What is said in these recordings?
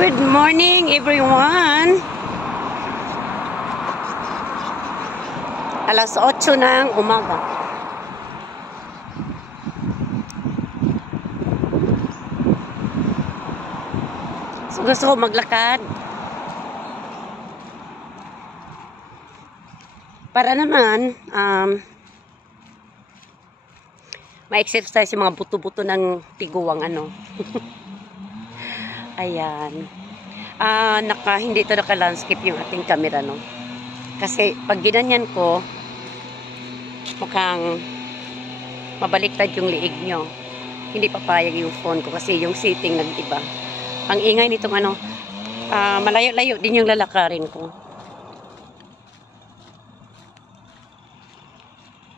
Good morning, everyone. Alas 8 ng umaga. So, gusto ko maglakad. Para naman, ma-exercise yung mga buto-buto ng tiguang ano. Ayan. Hindi ito naka-landscape yung ating camera, no? Kasi pag ginanyan ko, mukhang mabaliktad yung liig nyo. Hindi papayag yung phone ko kasi yung setting nag-iba. Ang ingay nitong ano, malayo-layo din yung lalakarin ko.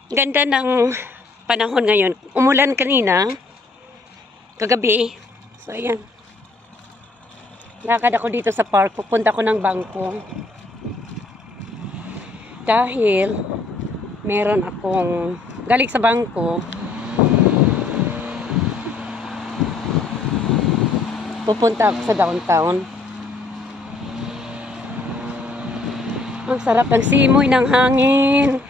Ganda ng panahon ngayon. Umulan kanina, kagabi. So, ayan. Lakad ako dito sa park. Pupunta ko ng bangko. Dahil meron akong galing sa bangko. Pupunta ako sa downtown. Ang sarap ng simoy ng hangin.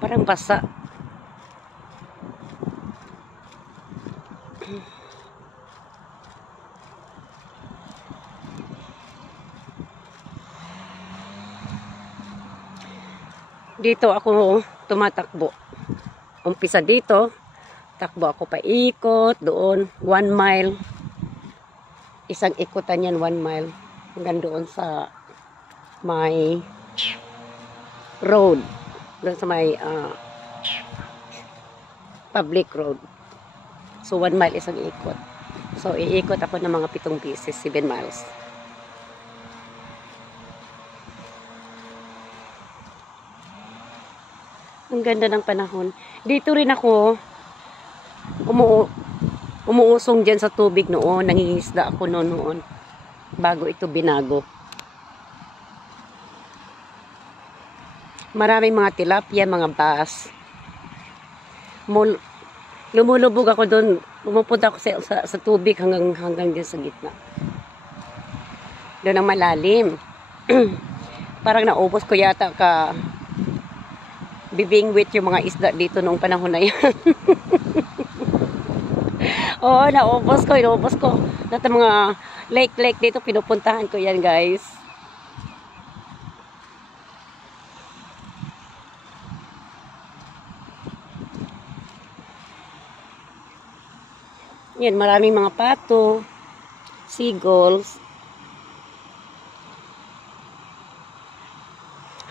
Parang basa. Dito ako tumatakbo. Umpisa dito, takbo ako paikot, doon 1 mile. Isang ikutan yan 1 mile. Hanggang doon sa may road. Doon sa may public road. So 1 mile isang ikot. So iikot ako ng mga 7 beses, 7 miles. Ang ganda ng panahon. Dito rin ako umuusong dyan sa tubig noon. Nangingisda ako noon. Bago ito binago. Maraming mga tilapia, mga bass. Lumulubog ako doon. Pumupunta ako sa tubig hanggang dyan sa gitna. Doon ang malalim. Parang naubos ko yata bibingwit yung mga isda dito noong panahon na yan. Oo, naubos ko. Lahat ng mga lake dito, pinupuntahan ko yan, guys. Yan, maraming mga pato, seagulls.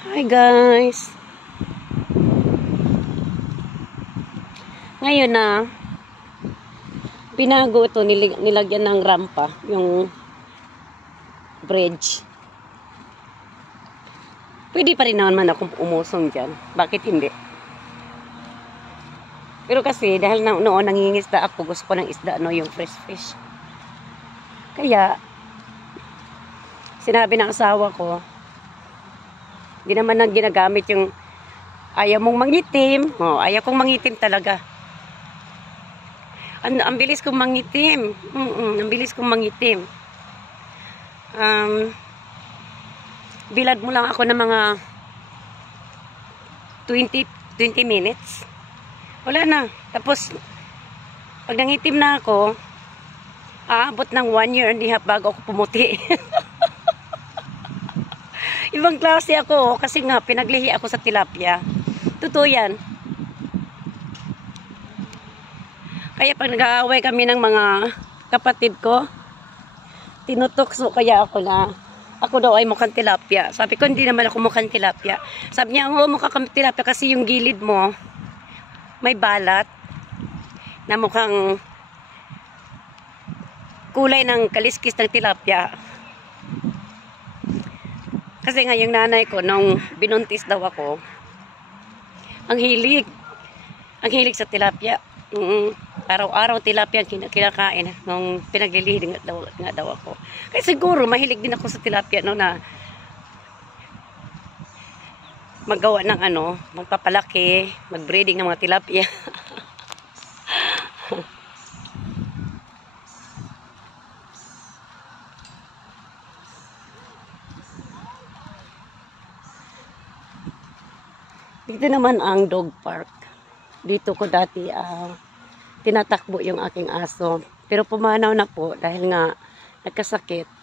Hi, guys. Ngayon na, binago ito, nilagyan ng rampa, yung bridge. Pwede pa rin naman akong umusong dyan. Bakit hindi? Pero kasi, dahil noon nangingisda ako, gusto ko ng isda, no, yung fresh fish. Kaya, sinabi ng asawa ko, hindi naman nang ginagamit yung ayaw mong mangitim. Ayaw kong mangitim talaga. Ang bilis kong mangitim. Ang bilis kong mangitim. Bilad mo lang ako ng mga 20 minutes. Wala na. Tapos, pag nangitim na ako, aabot ng 1 year and a half bago ako pumuti. Ibang klase ako. Kasi nga, pinaglihi ako sa tilapia. Totoo yan. Kaya pag nag-aaway kami ng mga kapatid ko, tinutokso kaya ako na ako daw ay mukhang tilapia. Sabi ko, hindi naman ako mukhang tilapia. Sabi niya, oo, mukha kang tilapia kasi yung gilid mo may balat na mukhang kulay ng kaliskis ng tilapia. Kasi nga yung nanay ko, nung binuntis daw ako, ang hilig sa tilapia. Araw-araw tilapia kinakain nung pinaglilihid nga daw ako. Kaya siguro mahilig din ako sa tilapia no, na maggawa ng ano, magpapalaki, magbreeding ng mga tilapia. Dito naman ang dog park. Dito ko dati tinatakbo yung aking aso. Pero pumanaw na po dahil nga nagkasakit.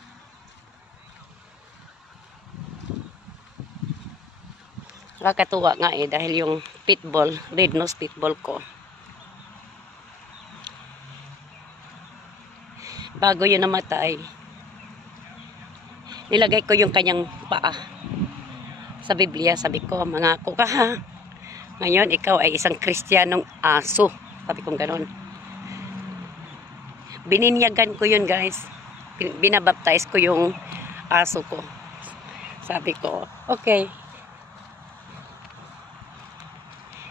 Nakakatuwa nga dahil yung pitbull, red nose pitbull ko. Bago yun namatay, nilagay ko yung kanyang paa sa Biblia. Sabi ko, mangako ka ha. Ngayon, ikaw ay isang Kristiyanong aso. Sabi kong ganon. Bininyagan ko yun, guys. Binabaptize ko yung aso ko. Sabi ko, okay.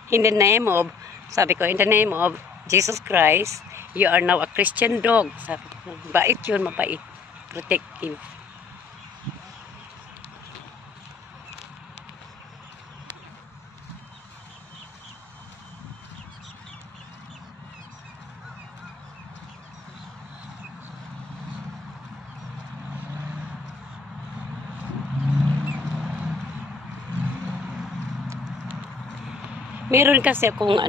In the name of, sabi ko, in the name of Jesus Christ, you are now a Christian dog. Sabi ko, bait yun, mabait. Protective. Meron kasi akong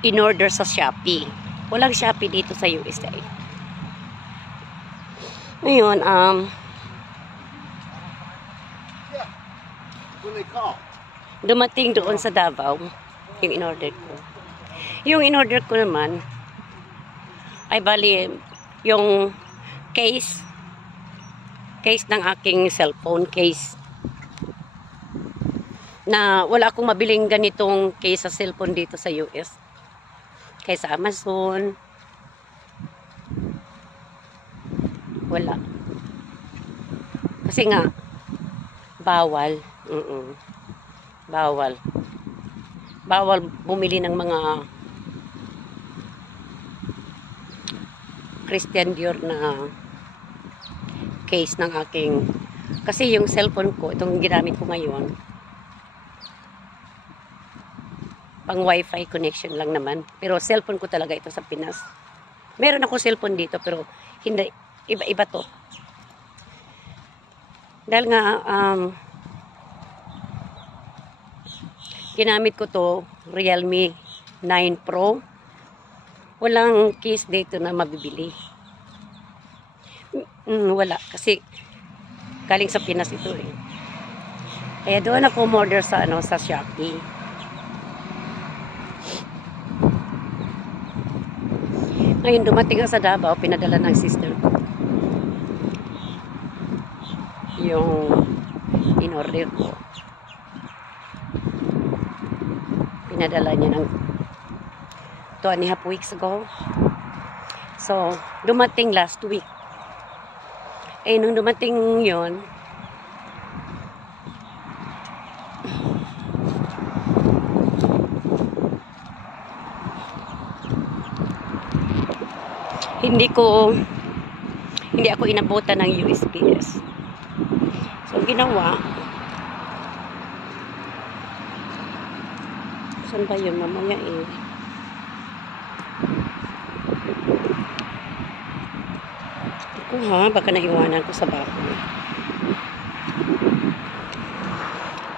in-order sa Shopee. Walang Shopee dito sa USA. Ngayon, dumating doon sa Davao yung in-order ko. Yung in-order ko naman ay bali yung case ng aking cellphone case. Na wala akong mabiling ganitong case sa cellphone dito sa US. Kaya sa Amazon. Wala. Kasi nga, bawal. Bawal. Bawal bumili ng mga Christian Dior na case ng aking. Kasi yung cellphone ko, itong ginamit ko ngayon, pang wifi connection lang naman. Pero cellphone ko talaga ito sa Pinas. Meron ako cellphone dito pero hindi, iba to. Dahil nga ginamit ko to Realme 9 Pro. Walang case dito na mabibili. Wala kasi galing sa Pinas ito eh. Kaya doon ako order sa sa Shopee. Ngayon, dumating sa Davao, pinadala ng sister ko. Yung in-order ko. Pinadala niya ng 2.5 weeks ago. So, dumating last week. Nung dumating yon, hindi ako inabutan ng USPS. So, ginawa, saan ba yun mamaya baka naiwanan ko sa bahay.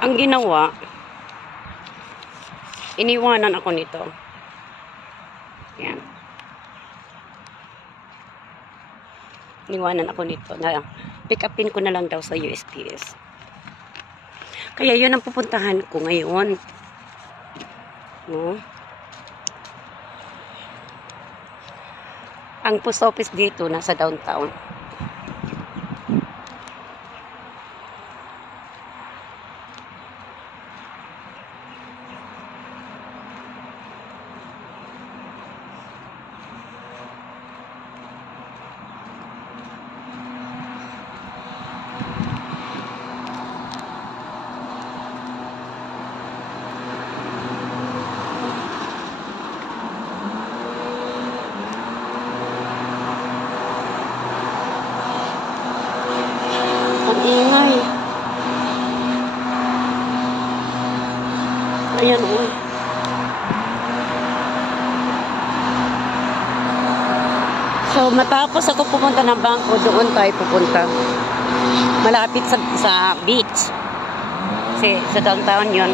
Ang ginawa, iniwanan ako nito. Yan. Iniwanan ako nito na pick upin ko na lang daw sa USPS. Kaya yun ang pupuntahan ko ngayon. No? Ang post office dito nasa downtown. Ayan o. So, matapos ako pumunta ng bangko, doon tayo pupunta. Malapit sa beach. Kasi sa downtown yun.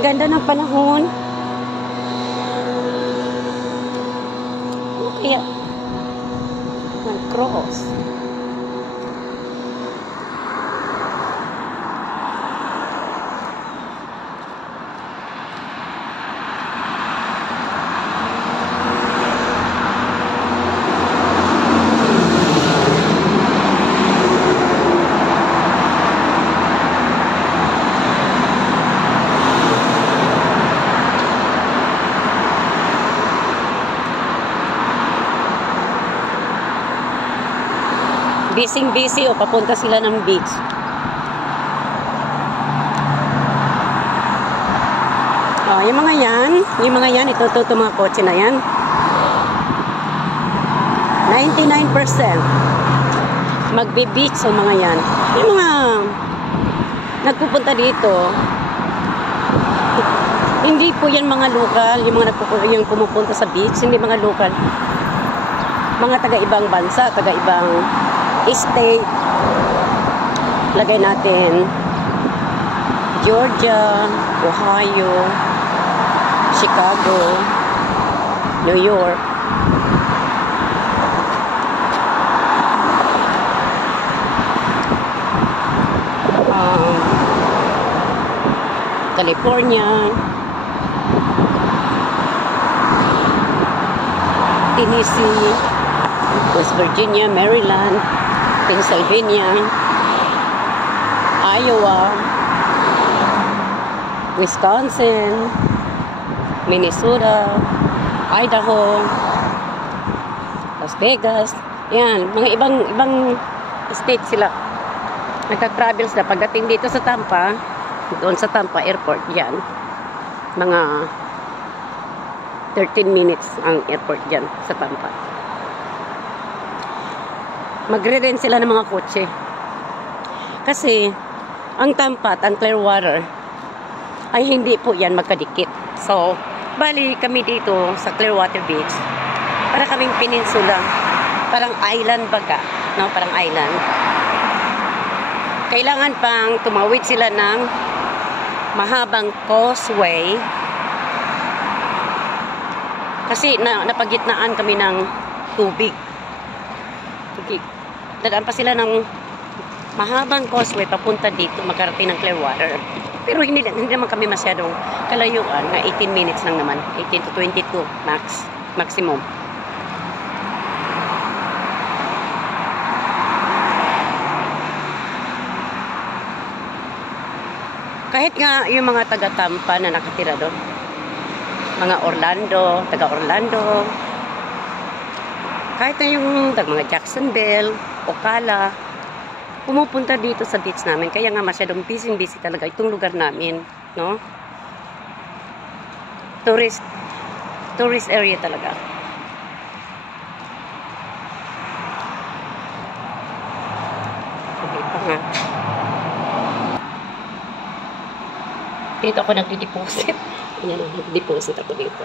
Ang ganda ng panahon. Kaya mag-cross. Busy o papunta sila ng beach. Oh, yung mga yan, ito mga kotse na yan. 99% magbe-beach o mga yan. Yung mga nagpupunta dito, hindi po yan mga lokal, yung pumupunta sa beach, hindi mga lokal. Mga taga-ibang bansa, taga-ibang state. Lagay natin Georgia, Ohio, Chicago, New York. California, Tennessee, West Virginia, Maryland, Pennsylvania, Iowa, Wisconsin, Minnesota, Idaho, Las Vegas. Yan, mga ibang state sila. Nagka-travel sila. Pagdating dito sa Tampa, doon sa Tampa Airport, yan. Mga 13 minutes ang airport dyan sa Tampa. Magre-rent sila ng mga kotse. Kasi, ang Tampa at ang Clearwater ay hindi po yan magkadikit. So, bali kami dito sa Clearwater Beach. Para kaming peninsula. Parang island baga. No? Parang island. Kailangan pang tumawid sila ng mahabang causeway. Kasi napagitnaan kami ng tubig. Dadaan pa sila ng mahabang causeway papunta dito, magkarating ng Clearwater. Pero hindi naman kami masyadong kalayuan, na 18 minutes lang naman, 18 to 22 maximum. Kahit nga yung mga taga-Tampa na nakatira doon, mga taga-Orlando, kahit na yung mga Jacksonville, Ocala, pumupunta dito sa beach namin. Kaya nga masyadong busy talaga itong lugar namin, no? Tourist area talaga. Okay pa nga. Dito ako nagdi-deposit. Ayan, nagdi-deposit ako dito.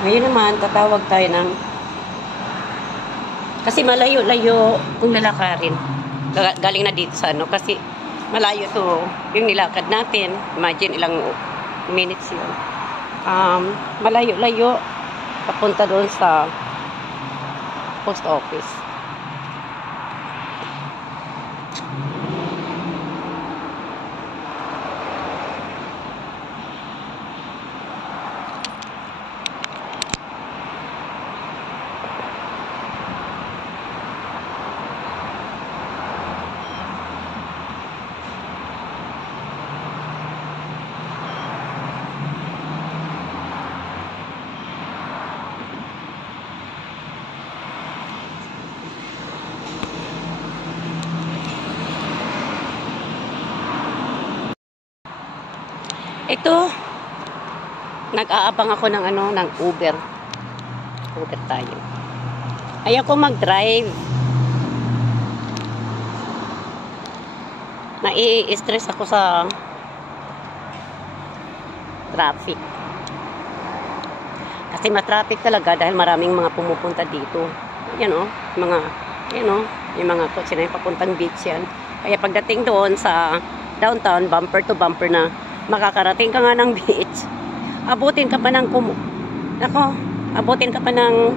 Ngayon naman, tatawag tayo ng... Kasi malayo-layo kung lalakarin. Galing na dito sa ano. Kasi malayo to yung nilakad natin. Imagine ilang minutes yun. Malayo-layo. Papunta doon sa post office. Ito, nag-aabang ako ng ano, ng Uber. Uber tayo. Ayaw ko mag-drive. Nai-stress ako sa traffic. Kasi ma-traffic talaga dahil maraming mga pumupunta dito. Yan o, yung mga kotse na yung papuntang beach yan. Kaya pagdating doon sa downtown, bumper to bumper na makakarating ka nga ng beach, abutin ka pa ng abutin ka pa ng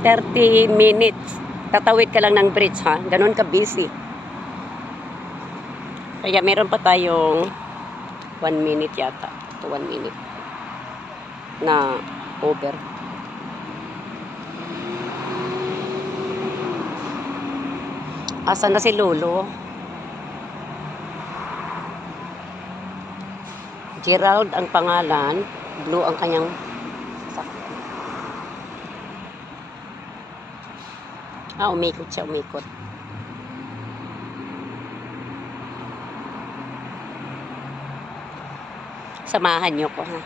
30 minutes. Tatawid ka lang ng bridge, ha? Ganun ka busy. Kaya meron pa tayong 1 minute yata. 1 minute na Uber. Asan na si Lolo? Gerald ang pangalan, Blue ang kanyang sasakyan. Umikot siya, umikot. Samahan niyo ko, ha?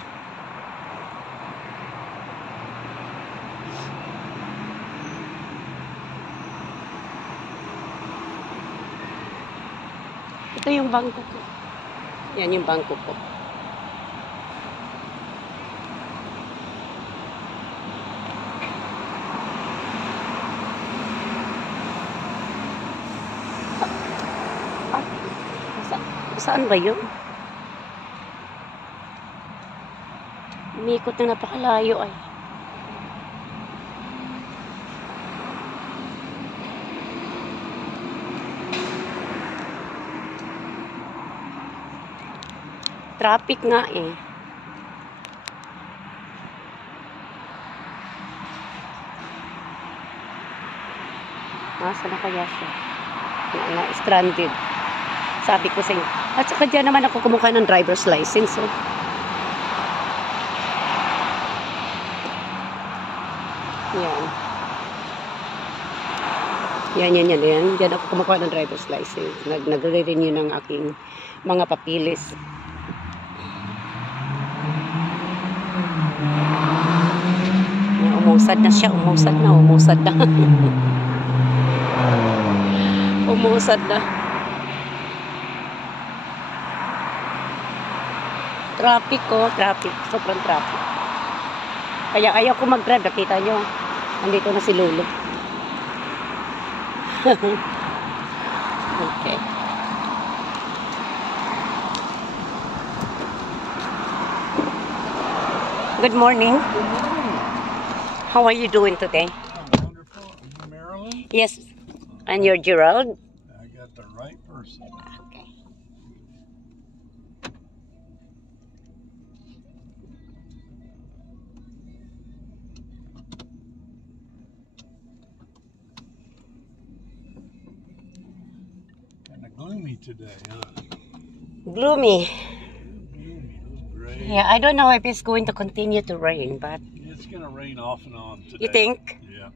Ito yung bangko ko. Yan yung bangko ko. Saan ba yun? Umikot na napakalayo ay. Traffic nga eh. Saan na kaya siya? Stranded. Sabi ko sa inyo. At saka dyan naman ako kumuha ng driver's license. Oh. Yan. Yan. Diyan ako kumuha ng driver's license. Nagre-renew ng aking mga papilis. Umusad na siya. Umusad na. Umusad na. Traffic ko. Sobrang traffic. Kaya ayaw ko mag-drive. Nakita nyo. Andito na si Lolo. Okay. Good morning. Good morning. How are you doing today? I'm wonderful. Are you Marilyn? Yes. And you're Gerald? I got the right person. Okay. Kind of gloomy today, huh? Gloomy. Gloomy. Gray. Yeah, I don't know if it's going to continue to rain, but... It's going to rain off and on today. You think? Yeah.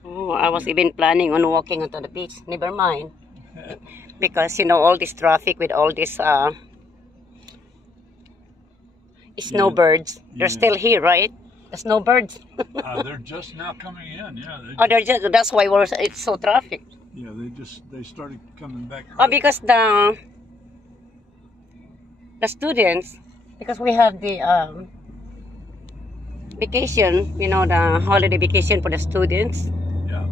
Oh, I was even planning on walking onto the beach. Never mind. Because, you know, all this traffic with all this snowbirds. They're still here, right? The snowbirds. They're just now coming in. Yeah. That's why it's so traffic. Yeah, they started coming back. Oh, because the students, because we have the vacation, you know, the holiday vacation for the students, Yeah.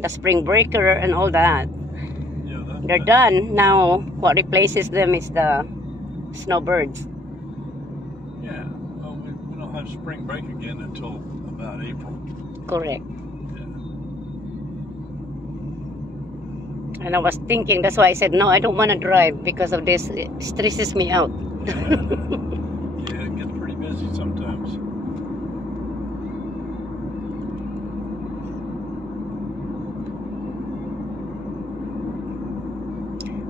the spring breaker and all that. Yeah. They're done. Now what replaces them is the snowbirds. Yeah. Well, we don't have spring break again until about April. Correct. Yeah. And I was thinking, that's why I said, no, I don't want to drive because of this. It stresses me out. Yeah, it gets pretty busy sometimes.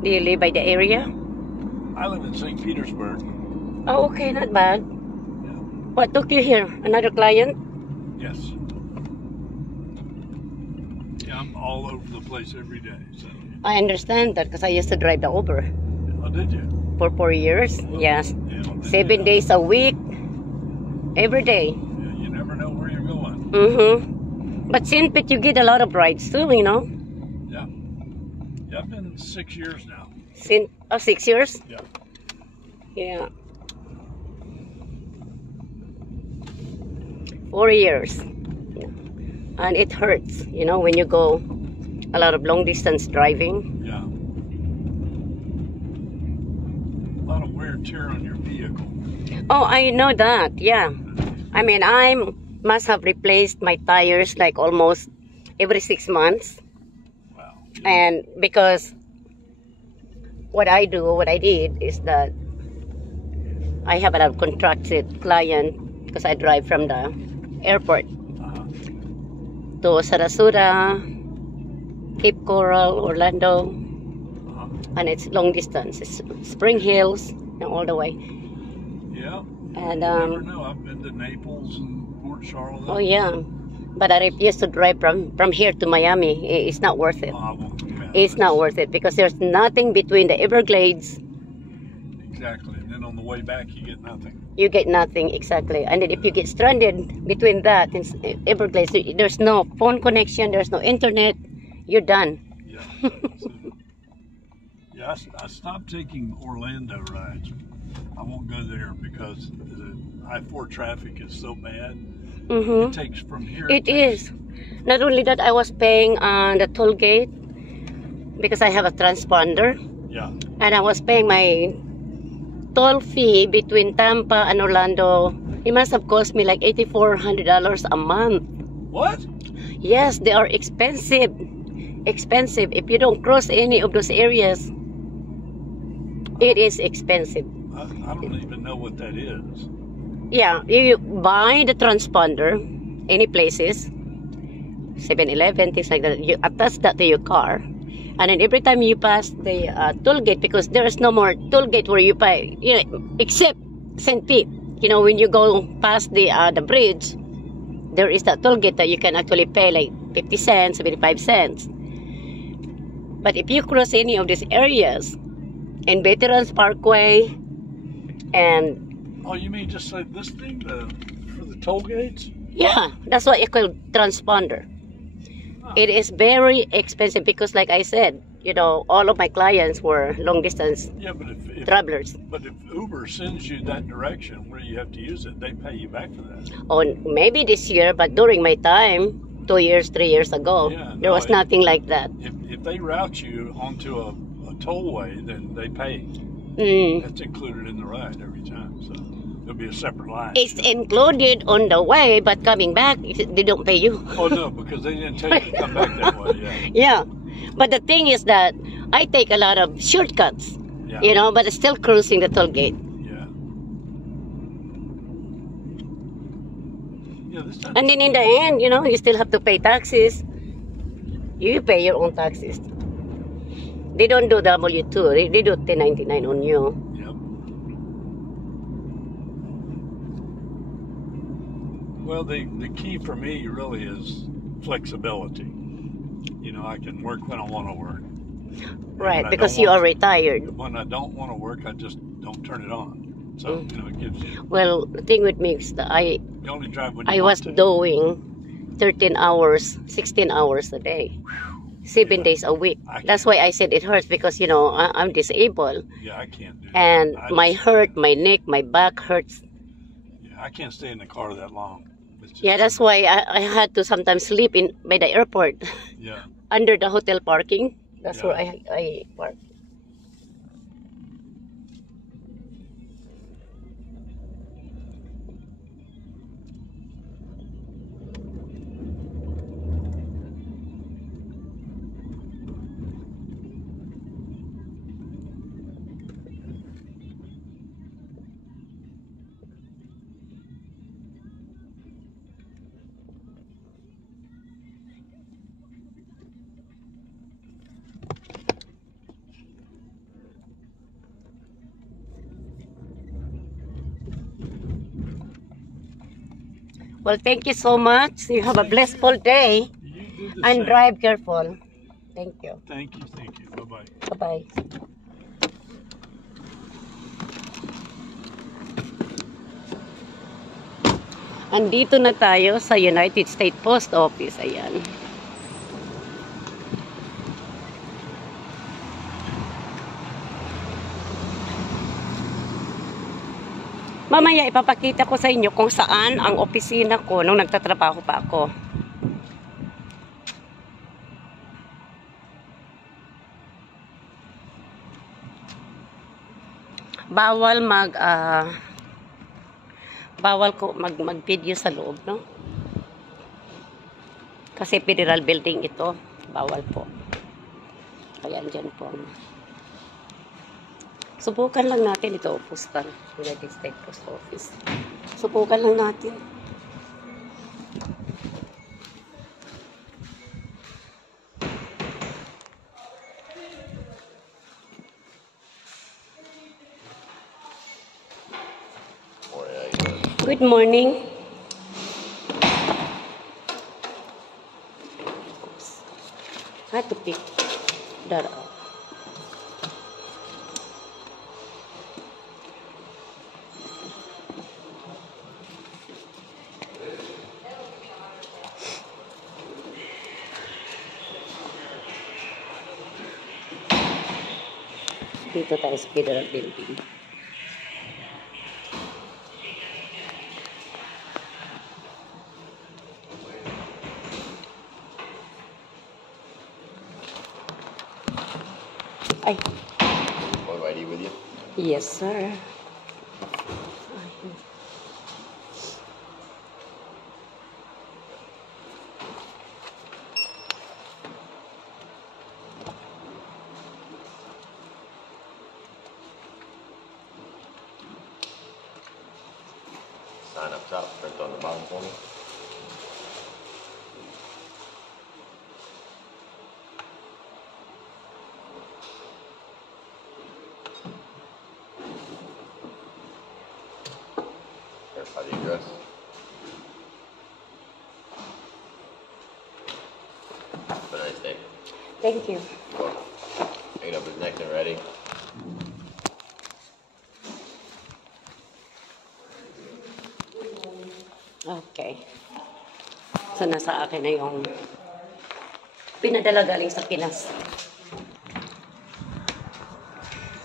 Do you live by the area? I live in St. Petersburg. Oh, okay, not bad. Yeah. What took you here? Another client? Yes. Yeah, I'm all over the place every day. So. I understand that because I used to drive the Uber Oh, did you? for 4 years. Yes. Yeah, well, then 7 days a week, every day. Yeah, you never know where you're going. Mm-hmm. But St. Pete, you get a lot of rides too, you know? Yeah. Yeah, I've been 6 years now. 6 years? Yeah. Yeah. 4 years. And it hurts, you know, when you go a lot of long distance driving. Yeah. A lot of wear and tear on your vehicle. Oh, I know that, yeah. I mean, I must have replaced my tires like almost every 6 months. Wow. And because what I did is that I have a contracted client because I drive from the airport Uh-huh. to Sarasota, Cape Coral, Orlando, Uh-huh. and it's long distance. It's Spring Hills and all the way. Yeah. And You never know. I've been to Naples and Port Charlotte. oh yeah, but I refuse to drive from here to Miami. It's not worth it. Oh, I won't do that. It's not worth it because there's nothing between the Everglades. Exactly. And then on the way back, you get nothing. You get nothing exactly, and then if you get stranded between that and Everglades, there's no phone connection, there's no internet. You're done. Yeah. So, yeah, I stopped taking Orlando rides. I won't go there because the I-4 traffic is so bad. Mm-hmm. It takes from here. It is. Not only that, I was paying on the toll gate because I have a transponder, Yeah. and I was paying my toll fee between Tampa and Orlando. It must have cost me like $8,400 a month. What? Yes, they are expensive. Expensive. If you don't cross any of those areas, it is expensive. I don't even know what that is. Yeah, you buy the transponder, any places, 7-Eleven, things like that. You attach that to your car, and then every time you pass the toll gate, because there is no more toll gate where you pay, you know, except St. Pete. You know, when you go past the bridge, there is that toll gate that you can actually pay like 50 cents, 75 cents. But if you cross any of these areas, in Veterans Parkway, and Oh, you mean just like this thing for the toll gates? yeah, that's what you call transponder. Huh. It is very expensive because, like I said, you know, all of my clients were long distance Yeah, but if travelers. Uber sends you that direction where you have to use it, they pay you back for that. Or maybe this year, but during my time, 2 years, 3 years ago, Yeah, there no, was nothing like that. If they route you onto a tollway, then they pay. Mm. That's included in the ride every time. So there'll be a separate line. It's included on the way, but coming back, they don't pay you. Oh no, because they didn't tell you to come back that way. Yeah. Yeah, but the thing is that I take a lot of shortcuts, Yeah. you know, but it's still cruising the toll gate. Yeah. Yeah. This time. And then in the end, you know, you still have to pay taxes. You pay your own taxes. They don't do W-2. They do 1099 on you. Yep. Well, the key for me really is flexibility. You know, I can work when I want to work. Right, when I because don't you want are retired. When I don't want to work, I just don't turn it on. So, you know, it gives you... Well, the thing with me is that You only drive when you I was want to. doing 13 hours, 16 hours a day, 7 days a week. I That's why I said it hurts because, you know, I'm disabled. Yeah, I can't do And that. my neck, my back hurts. Yeah, I can't stay in the car that long. Yeah, that's why I had to sometimes sleep in by the airport Yeah. under the hotel parking. That's Yeah. where I park. Well, thank you so much. You have a blissful day You do the and same. drive careful. Thank you. Thank you. Thank you. Bye-bye. Bye-bye. Andito na tayo sa United States Post Office. Ayan. Mamaya ipapakita ko sa inyo kung saan ang opisina ko nung nagtatrabaho pa ako. Bawal mag-video sa loob, no? Kasi federal building ito. Bawal po. Ayan, dyan po. Subukan lang natin ito, postal. United States Post Office. Subukan lang natin. Good morning. Oops. I had to pick that up. Dito tayo sa federal building. Ay. Photo ID with you? Yes, sir. Sign up top, print on the bottom for me. Verify the address. Have a nice day. Thank you. Welcome. Hang it up his neck and ready. Okay. So, nasa akin na yung pinadala galing sa Pinas.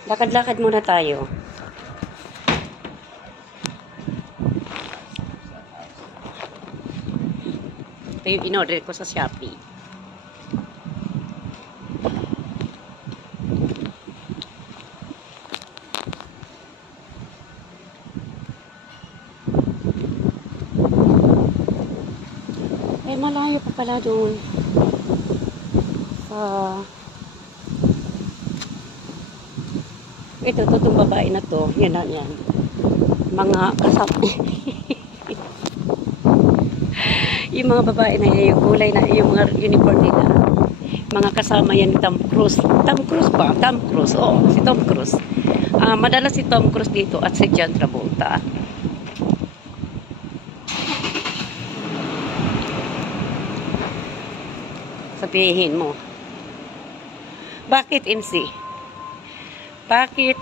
Lakad-lakad muna tayo. Ito yung in-order ko sa Shopee. Eh, malayo pa pala doon. Ito, itong babae na to. Yan na, yan. Mga kasama. Yung mga babae na yung kulay na, yung mga uniform nila. Mga kasama yan ni Tom Cruise. Tom Cruise ba? Tom Cruise. Oo, si Tom Cruise. Madalas si Tom Cruise dito at si John Travolta. Sabihin mo. Bakit, MC? Bakit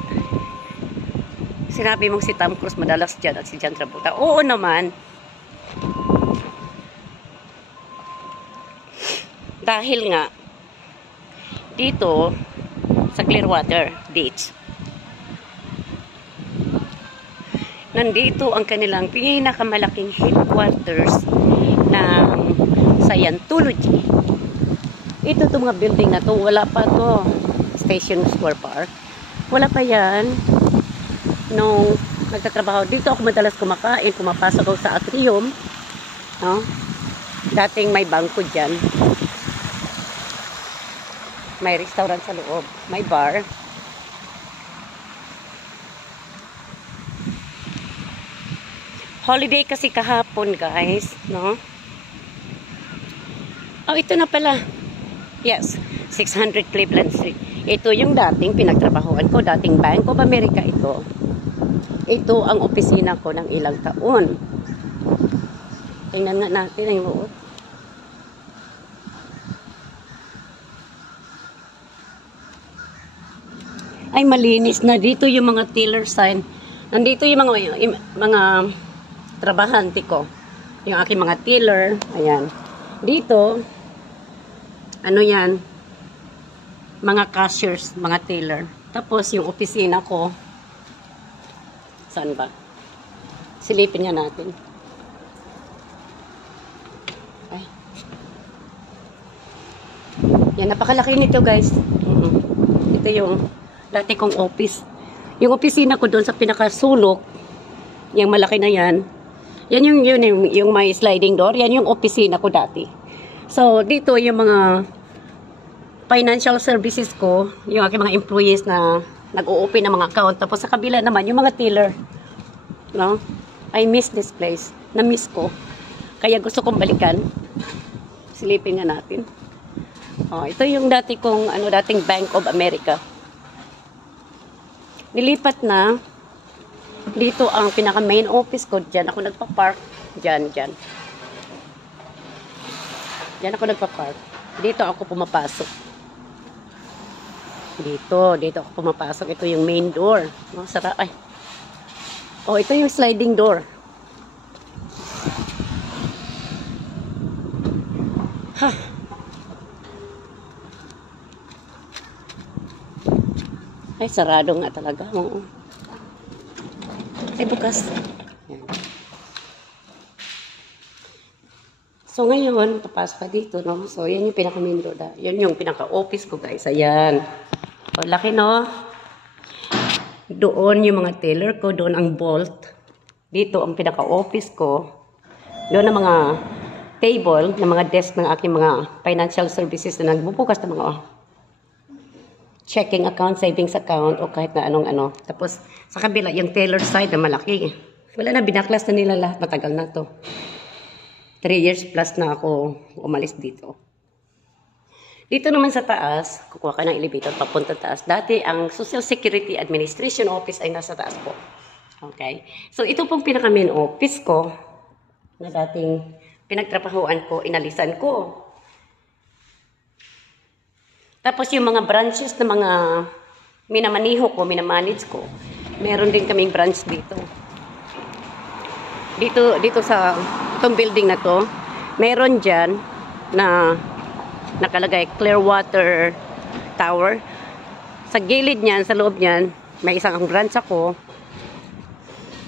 sinabi mong si Tom Cruise madalas dyan at si John Travolta? Oo naman. Dahil nga, dito, sa Clearwater Beach, nandito ang kanilang pinakamalaking headquarters ng Scientology. Ito itong mga building na to, wala pa to Station Square Park. Wala pa yan nung nagtatrabaho. Dito ako madalas kumakain, pumapasok ako sa atrium. No? Dating may bangko dyan. May restaurant sa loob. May bar. Holiday kasi kahapon, guys. No? Oh, ito na pala. Yes, 600 Cleveland Street. Ito yung dating pinagtrabahoan ko. Dating Bank of America ito. Ito ang opisina ko ng ilang taon. Tingnan nga natin ang loob. Ay, malinis na. Dito yung mga teller sign. Nandito yung mga trabahante ko. Yung aking mga teller. Ayan. Dito, ano yan? Mga cashiers, mga teller. Tapos yung opisina ko. Saan ba? Silipin nga natin. Ay. Yan, napakalaki nito, guys. Ito yung dati kong office. Yung opisina ko doon sa pinakasulok, yung malaki na yan, yan yung may sliding door, yan yung opisina ko dati. So, dito yung mga financial services ko, yung aking mga employees na nag-o-open ng mga account. Tapos sa kabila naman, yung mga teller. No? I miss this place. Na-miss ko. Kaya gusto kong balikan. Silipin nga natin. Oh, ito yung dati kong, dating Bank of America. Nilipat na. Dito ang pinaka main office ko. Diyan ako nagpa-park. Diyan. Diyan ako nagpa-park. Dito ako pumapasok. Dito ako pumapasok. Ito yung main door. No, sara. Ay. Oh, ito yung sliding door. Ha. Ay, sarado nga talaga. Oo. Ay, bukas. Yan. So, ngayon, papasok ka dito, no? So, yan yung pinaka-main door. Yan yung pinaka-office ko, guys. Ayan. O, laki, no? Doon yung mga teller ko. Doon ang vault. Dito ang pinaka-office ko. Doon ang mga table, ng mga desk ng aking mga financial services na nagbubukas ng mga checking account, savings account, o kahit na anong ano. Tapos, sa kabila, yung teller side na malaki. Wala na, binaklas na nila lahat. Matagal na to. 3 years plus na ako umalis dito. Dito naman sa taas, kukuha ka ng elevator, papunta taas. Dati, ang Social Security Administration Office ay nasa taas po. Okay? So, ito pong pinaka-main office ko, na dating pinagtrapahuan ko, inalisan ko. Tapos yung mga branches na mga minamaniho ko, minamanage ko, meron din kaming branch dito. Dito sa itong building na to, meron dyan na nakalagay Clearwater Tower. Sa gilid niyan, sa loob niyan, may isang branch ako.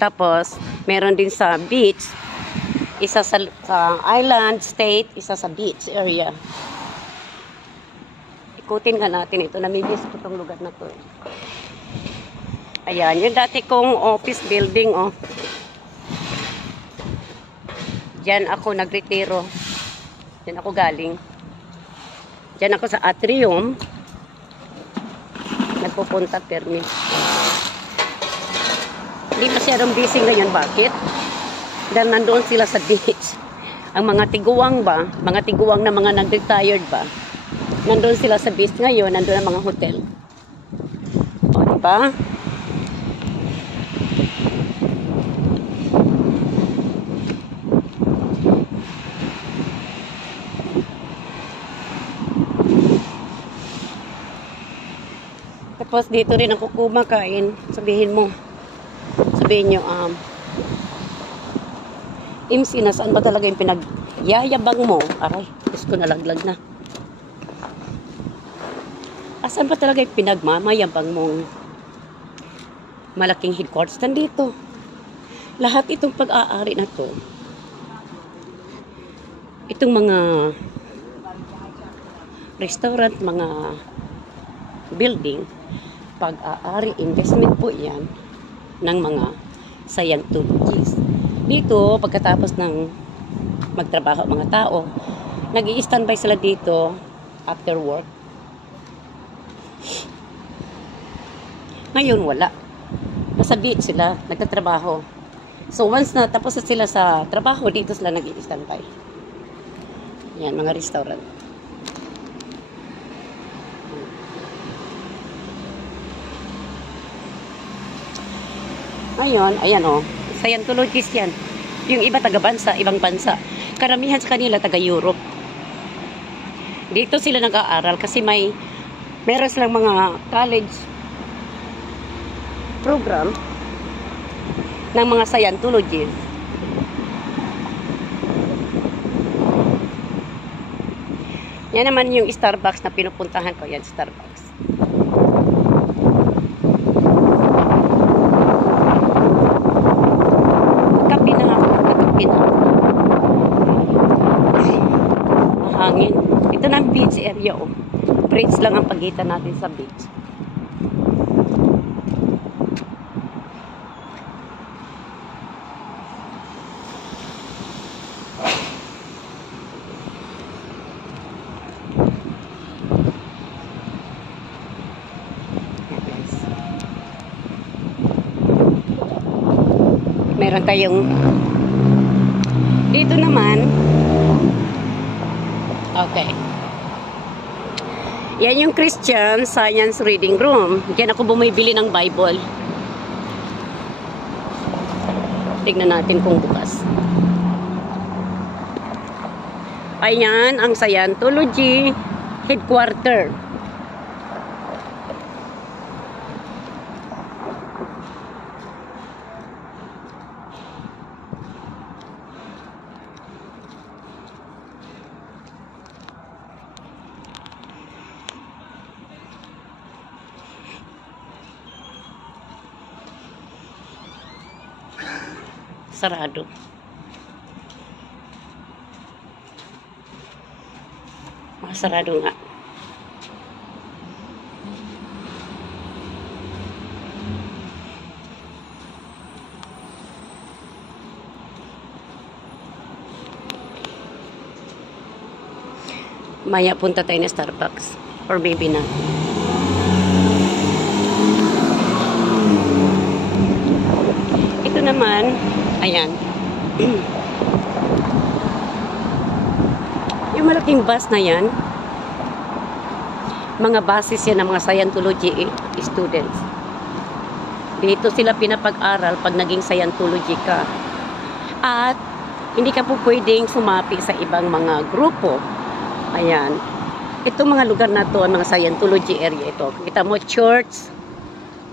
Tapos, meron din sa beach, isa sa island, state, isa sa beach area. Ikutin nga natin ito. Namimiss ko itong lugar na to. Ayan, yung dati kong office building, oh. Diyan ako nagretiro. Diyan ako galing. Diyan ako sa atrium. Nagpupunta permit. Hindi masyadong busy ngayon. Bakit? Dahil nandoon sila sa beach. Ang mga tiguang ba, mga tiguang na mga nag-retired ba, nandoon sila sa beach ngayon, nandoon ang mga hotel. O, diba? Tapos dito rin ako kumakain. Sabihin nyo, MC, nasaan ba talaga yung pinagyayabang mo? Aray, Diyos ko, nalaglag na. Asan ba talaga yung pinagmamayabang mong malaking headquarters? Nandito. Lahat itong pag-aari na to, itong mga restaurant, mga building, pag-aari, investment po yan ng mga Scientologists. Dito, pagkatapos ng magtrabaho mga tao, nag-i-standby sila dito after work. Ngayon, wala. Nasa beach sila, nagtatrabaho. So, once na tapos na sila sa trabaho, dito sila nag-i-standby. Yan, mga restaurant. Ngayon, ayan o, Scientologists yan. Yung iba taga-bansa, ibang bansa. Karamihan sa kanila taga-Europe. Dito sila nag-aaral kasi meron silang mga college program ng mga Scientologists. Yan naman yung Starbucks na pinupuntahan ko. Yan, Starbucks. Hangin. Ito na ang beach area, oh. Bridge lang ang pagitan natin sa beach. Meron tayong dito naman. Okay. Yan yung Christian Science Reading Room. Diyan ako bumibili ng Bible. Tignan natin kung bukas. Ayan ang Scientology headquarter. Sarado. Sarado nga. Maya punta tayo na Starbucks or maybe na. Ito naman, ayan. Yung malaking bus na yan, mga buses yan ng mga Scientology students. Dito sila pinapag-aral pag naging Scientology ka. At hindi ka po pwedeng sumapi sa ibang mga grupo. Ayan. Itong mga lugar na to, ang mga Scientology area ito. Kita mo, Church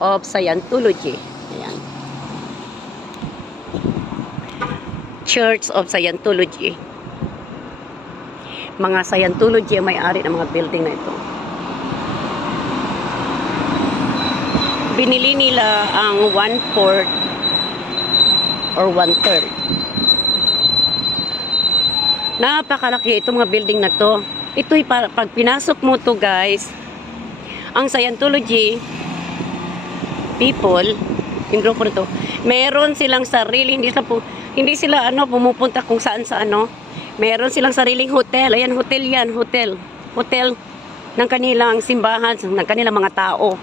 of Scientology. Ayan. Church of Scientology. Mga Scientology ang may-ari ng mga building na ito. Binili nila ang 1/4 or 1/3. Napakalaki itong mga building na to. Ito'y pag pinasok mo to, guys, ang Scientology people, yung grupo nito, meron silang sarili, hindi sila pumupunta kung saan sa meron silang sariling hotel. Ayan, hotel yan, hotel ng kanilang simbahan, ng kanilang mga tao.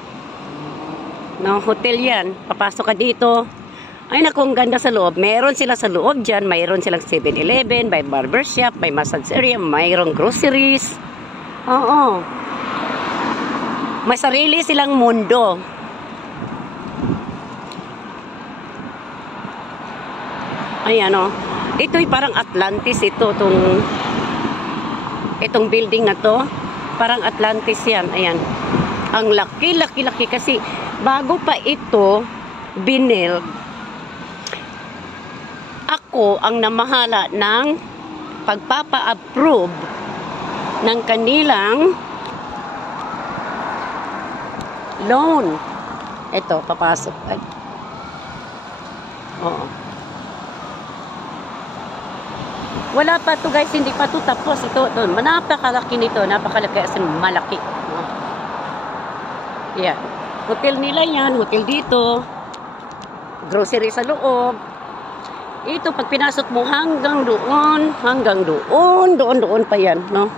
No, hotel yan. Papasok ka dito. Ay naku, ang ganda sa loob. Meron sila sa loob dyan. Mayroon silang 7-Eleven, may barbershop, may massage area, mayroong groceries. Oo. May sarili silang mundo. Ayan o. Ito'y parang Atlantis ito. Itong building na to. Parang Atlantis yan. Ayan. Ang laki kasi bago pa ito binil, ako ang namahala ng pagpapa-approve ng kanilang loan. Ito, papasok. Oo. Wala pa to guys, hindi pa to tapos. Ito, napakalaki nito, napakalaki as in malaki. No? Yan. Hotel nila yan, hotel dito. Grocery sa loob. Ito, pag pinasok mo hanggang doon pa yan, no?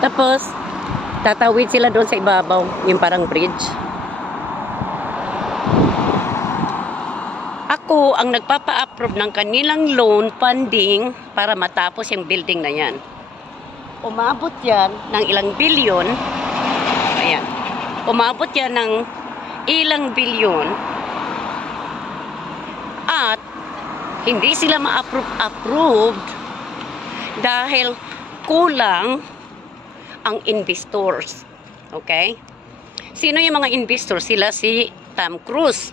Tapos, tatawid sila doon sa ibabaw, yung parang bridge. Ako ang nagpapa-approve ng kanilang loan funding para matapos yung building na yan. Umabot yan ng ilang bilyon. Ayan. Umabot yan ng ilang bilyon. At hindi sila ma-approved dahil kulang ang investors. Okay? Sino yung mga investors? Sila si Tom Cruise.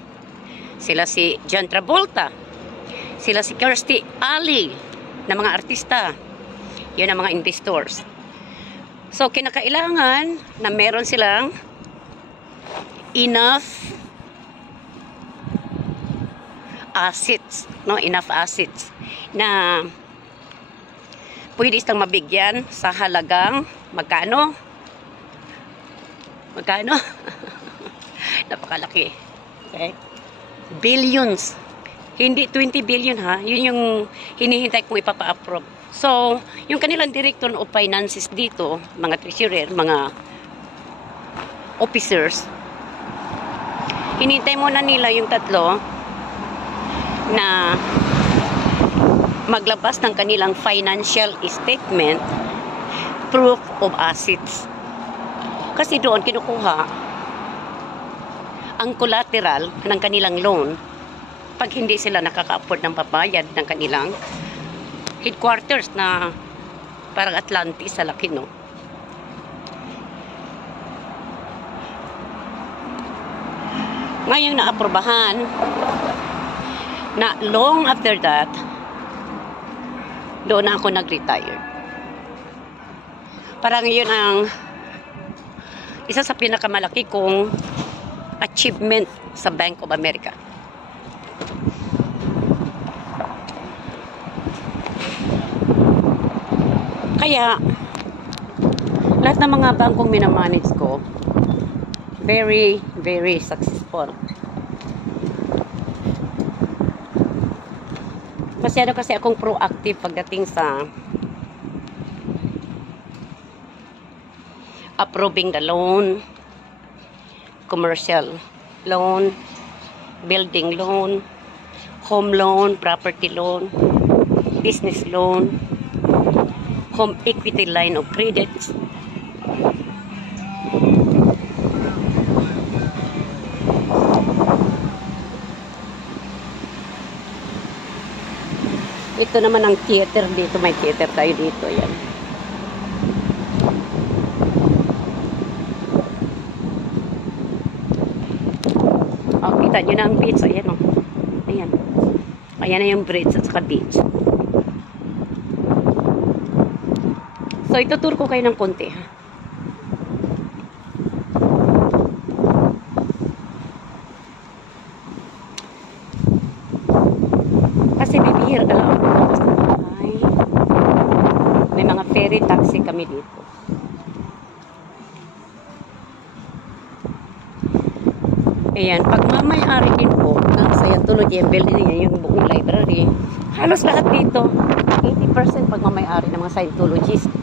Sila si John Travolta. Sila si Kirstie Alley na mga artista. Yun ang mga investors. So, kinakailangan na meron silang enough assets, no? Enough assets na pwede silang mabigyan sa halagang magkano? Magkano? Napakalaki. Okay? Billions. Hindi 20 billion ha. Yun yung hinihintay kong ipapa-approve. So, yung kanilang director of finances dito, mga treasurer, mga officers, hinihintay muna nila yung tatlo na maglabas ng kanilang financial statement, proof of assets. Kasi doon kinukuha ang collateral ng kanilang loan pag hindi sila nakaka-afford ng pabayad ng kanilang headquarters na parang Atlantis sa laki, no? Ngayong naaprobahan na long after that, doon na ako nag-retire. Parang yun ang isa sa pinakamalaki kong achievement sa Bank of America. Kaya, lahat ng mga bangkong minamanage ko, very, very successful. Kasi akong proactive pagdating sa approving the loan, commercial loan, building loan, home loan, property loan, business loan, home equity line of credit. Ito naman ang theater dito. May theater tayo dito. Yan. Oh, kita nyo na ang beach. Ayan, oh. Ayan. Ayan na yung bridge at saka beach. So, itutur ko kayo ng konti, ha. Kasi bibihir ka lang ako tapos na bahay. May mga ferry taxi kami dito. Ayan, pag mamay-ari din po ng Scientology and building niya, yung buong library, halos lahat dito, 80% pag mamay-ari ng mga Scientologists.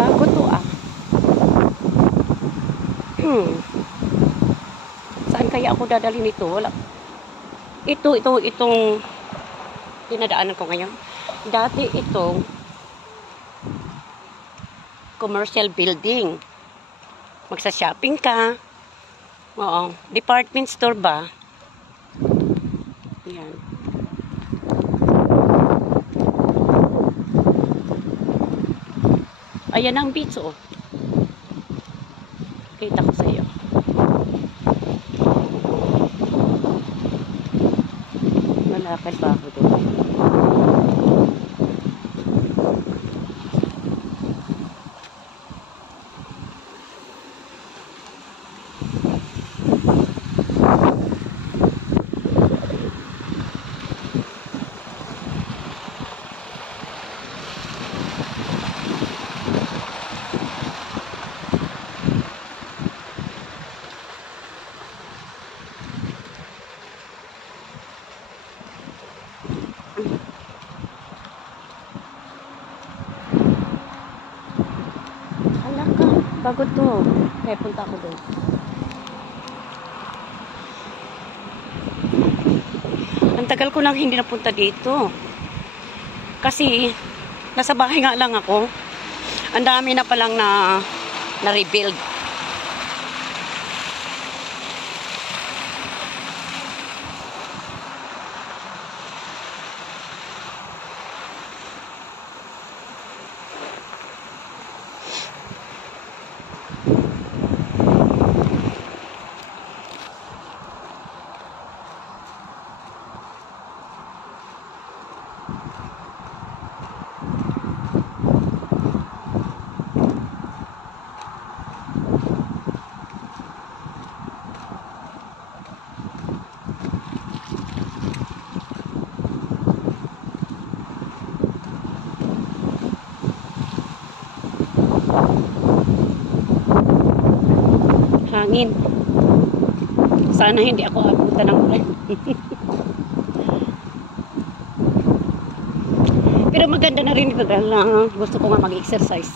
Bago to ah. Saan kaya ako dadalhin ito? Wala. Itong dinadaanan ko ngayon. Dati itong commercial building. Magsa-shopping ka. Oo. Department store ba? Yan. Ayan ang beach, oh. Kita ko sa iyo. Malakad ba ako doon? Pagod to. Kaya punta ako doon. Ang tagal ko lang hindi napunta dito. Kasi, nasa bahay nga lang ako. Ang dami na palang na-rebuild. Hangin. Sana hindi ako abutan ng ulan. Pero maganda na rin ito dahil gusto ko nga mag-exercise.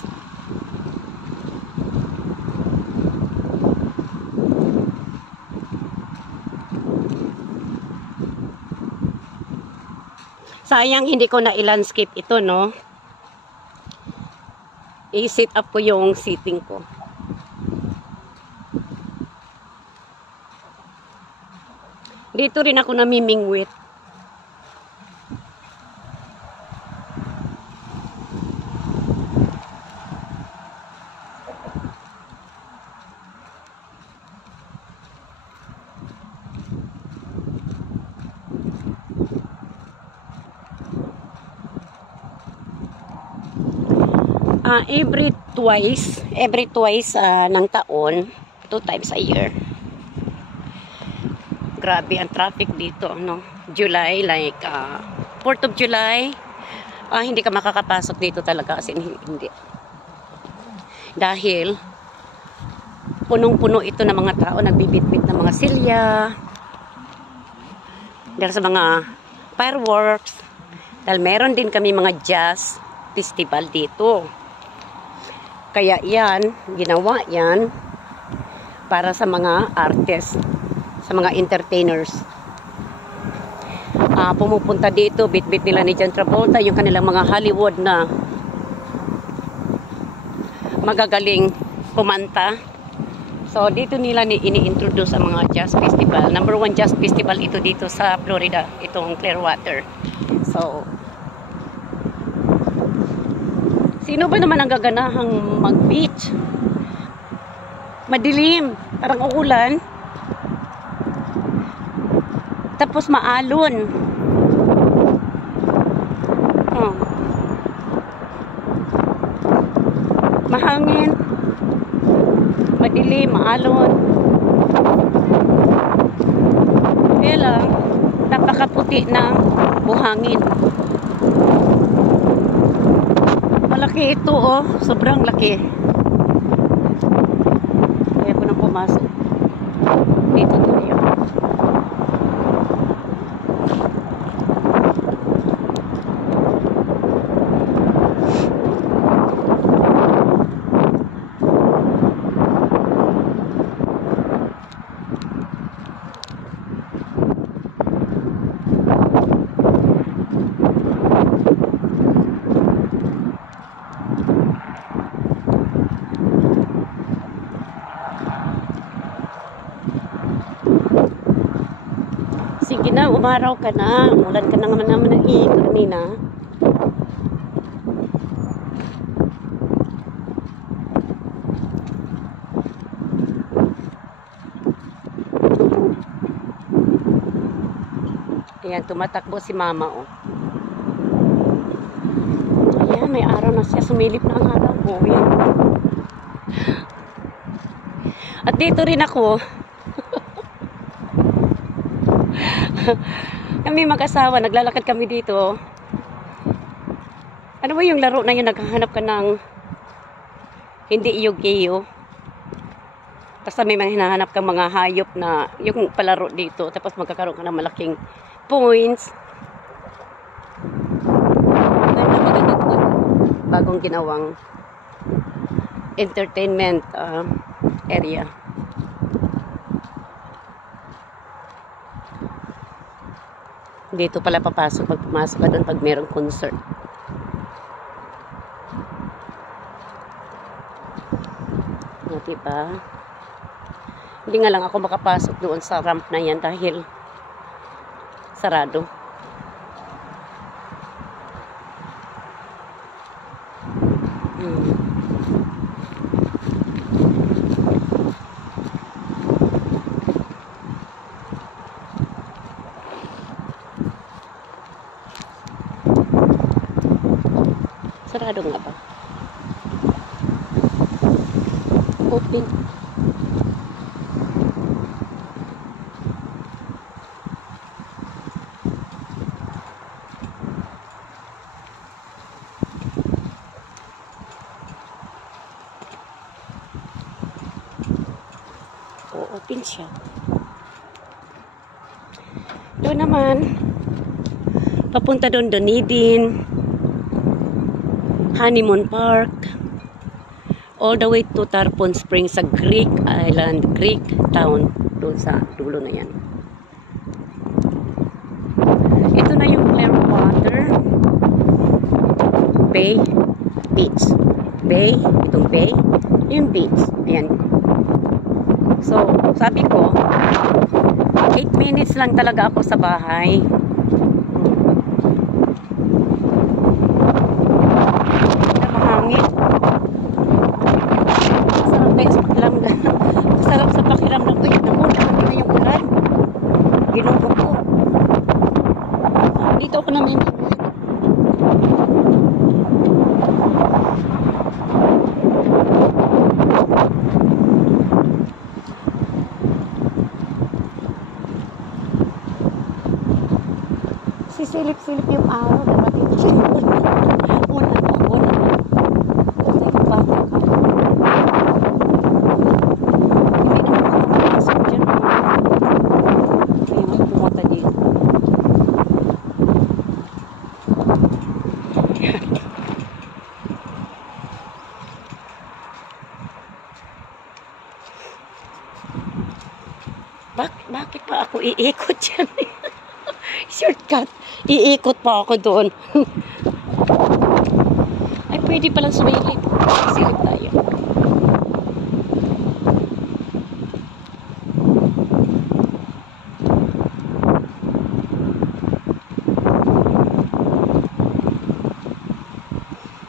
Sayang hindi ko na i-landscape ito, no? I-set up ko yung seating ko. Dito rin ako namimingwit. Every twice ng taon, 2 times a year. Grabe ang traffic dito, no? July, like 4th of July, hindi ka makakapasok dito talaga kasi hindi. Dahil punong-puno ito ng mga tao, nagbibitbit ng mga silya, dahil sa mga fireworks, dahil meron din kami mga jazz festival dito. Kaya yan, ginawa yan para sa mga artists, sa mga entertainers. Pumupunta dito, bit-bit nila ni John Travolta, yung kanilang mga Hollywood na magagaling kumanta. So, dito nila ini-introduce ang mga jazz festival. Number 1 jazz festival ito dito sa Florida, itong Clearwater. So, sino ba naman ang gaganahang mag-beach? Madilim, parang uulan. Tapos maalon. Mahangin. Madilim, maalon. Kaya lang, napakaputi ng buhangin. Malaki ito, oh. Sobrang laki. Kaya ko nang pumasok. Dito to yun. Sige na, umaraw ka na. Umulan ka na naman ng kanina. Ayan, tumatakbo si mama, oh. Ayan, may araw na siya. Sumilip na ang araw. Oh, ayan. At dito rin ako. Kami mag-asawa, naglalakad kami dito. Ano ba yung laro na yun? Naghahanap ka ng hindi iyo-giyo. Tapos may mga hinahanap kang mga hayop na yung palaro dito. Tapos magkakaroon ka ng malaking points. Maganda ito. Bagong ginawang entertainment area. Dito pala papasok pag pumasok ka doon pag merong concert. O, diba? Hindi nga lang ako makapasok doon sa ramp na yan dahil sarado. Sarado nga ba? Open. O, open siya. Doon naman, papunta doon Dunedin, Honeymoon Park, all the way to Tarpon Springs sa Greek Island, Greek Town, doon sa dulo na yan. Ito na yung Clearwater Bay Beach. Bay, itong bay, yung beach. Ayan. So, sabi ko, 8 minutes lang talaga ako sa bahay. Sarap sa pakiramdam ko. Naku, naman na yung ulan. Ginubo ko. Dito ako namin. Sisilip-silip yung araw. Dapat ito siya. Una na. Kasi bata ka. Bakit pa ako iikot dyan? Shortcut. Iikot pa ako doon. Ay, pwede palang sumilip. Silip tayo.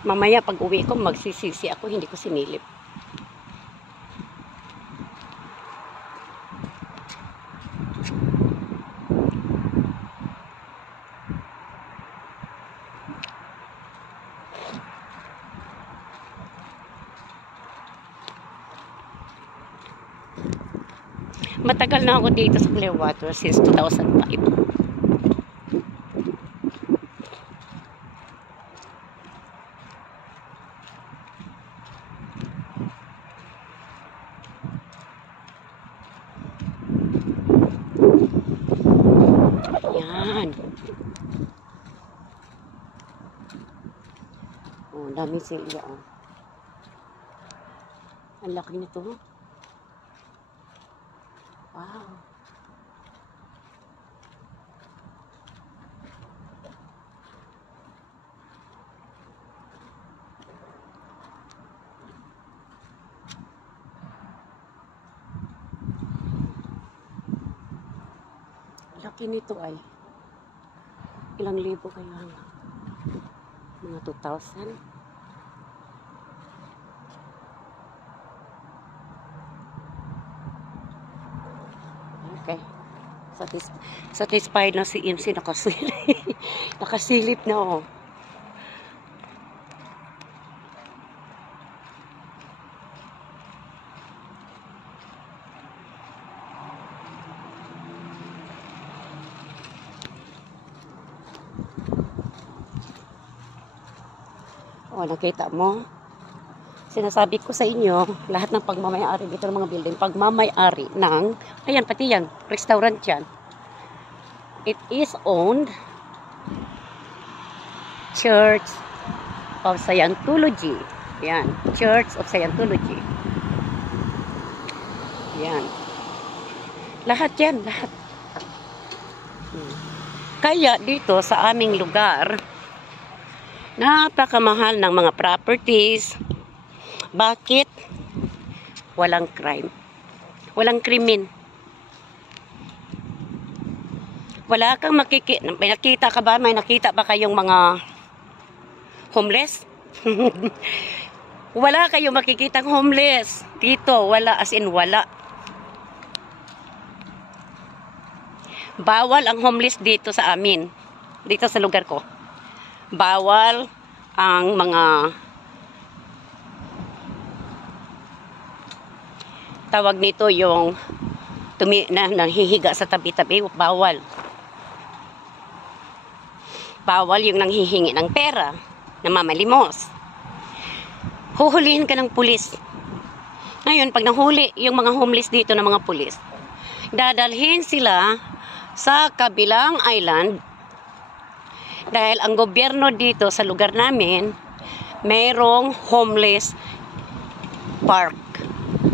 Mamaya pag uwi ko, magsisisi ako. Hindi ko sinilip. Matagal na ako dito sa Clearwater since 2005. Yan. Oh, dami silya. Oh. Ang laki nito. Wow. Laki nito ay ilang libo kaya mga 2,000. Okay. Satisfied na si MC, nakasilip na oh. Oh, nakita mo? Sinasabi ko sa inyo, lahat ng pagmamayari dito ng mga building, pagmamayari ng, ayan, pati yan, restaurant yan. It is owned Church of Scientology. Yan, Church of Scientology. Yan. Lahat yan, lahat. Kaya dito sa aming lugar, napakamahal ng mga properties. Bakit? Walang crime. Walang krimen. Wala kang may nakita ka ba? May nakita ba kayong mga homeless? Wala kayong makikitang homeless. Dito, wala, as in wala. Bawal ang homeless dito sa amin. Dito sa lugar ko. Bawal ang mga tawag nito yung nanghihiga sa tabi-tabi. Bawal. Bawal yung nanghihingi ng pera, namamalimos. Huhulihin ka ng pulis. Ngayon, pag nahuli yung mga homeless dito ng mga pulis, dadalhin sila sa kabilang island dahil ang gobyerno dito sa lugar namin mayroong homeless park,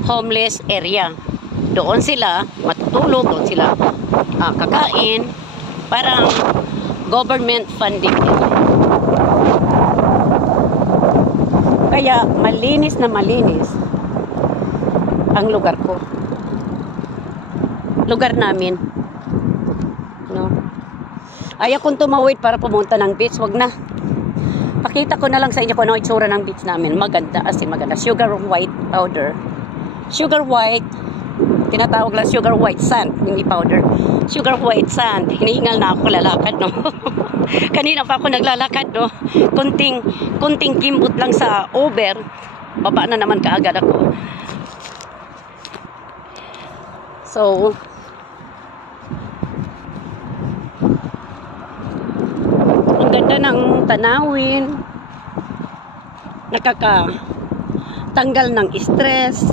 homeless area. Doon sila matutulog, doon sila kakain, parang government funding ito. Kaya malinis na malinis ang lugar ko. Lugar namin. No? Ayaw kong tumawid para pumunta ng beach. Wag na. Pakita ko na lang sa inyo kung ano itsura ng beach namin. Maganda. As in maganda. Sugar white powder. Sugar white. Tinatawag lang sugar white sand. Hindi powder. Sugar white sand. Hinihingal na ako lalakad, no? Kanina pa ako naglalakad, no? Kunting kimbot lang sa Uber. Baba na naman kaagad ako. So, ang ganda ng tanawin. Nakakatanggal ng stress.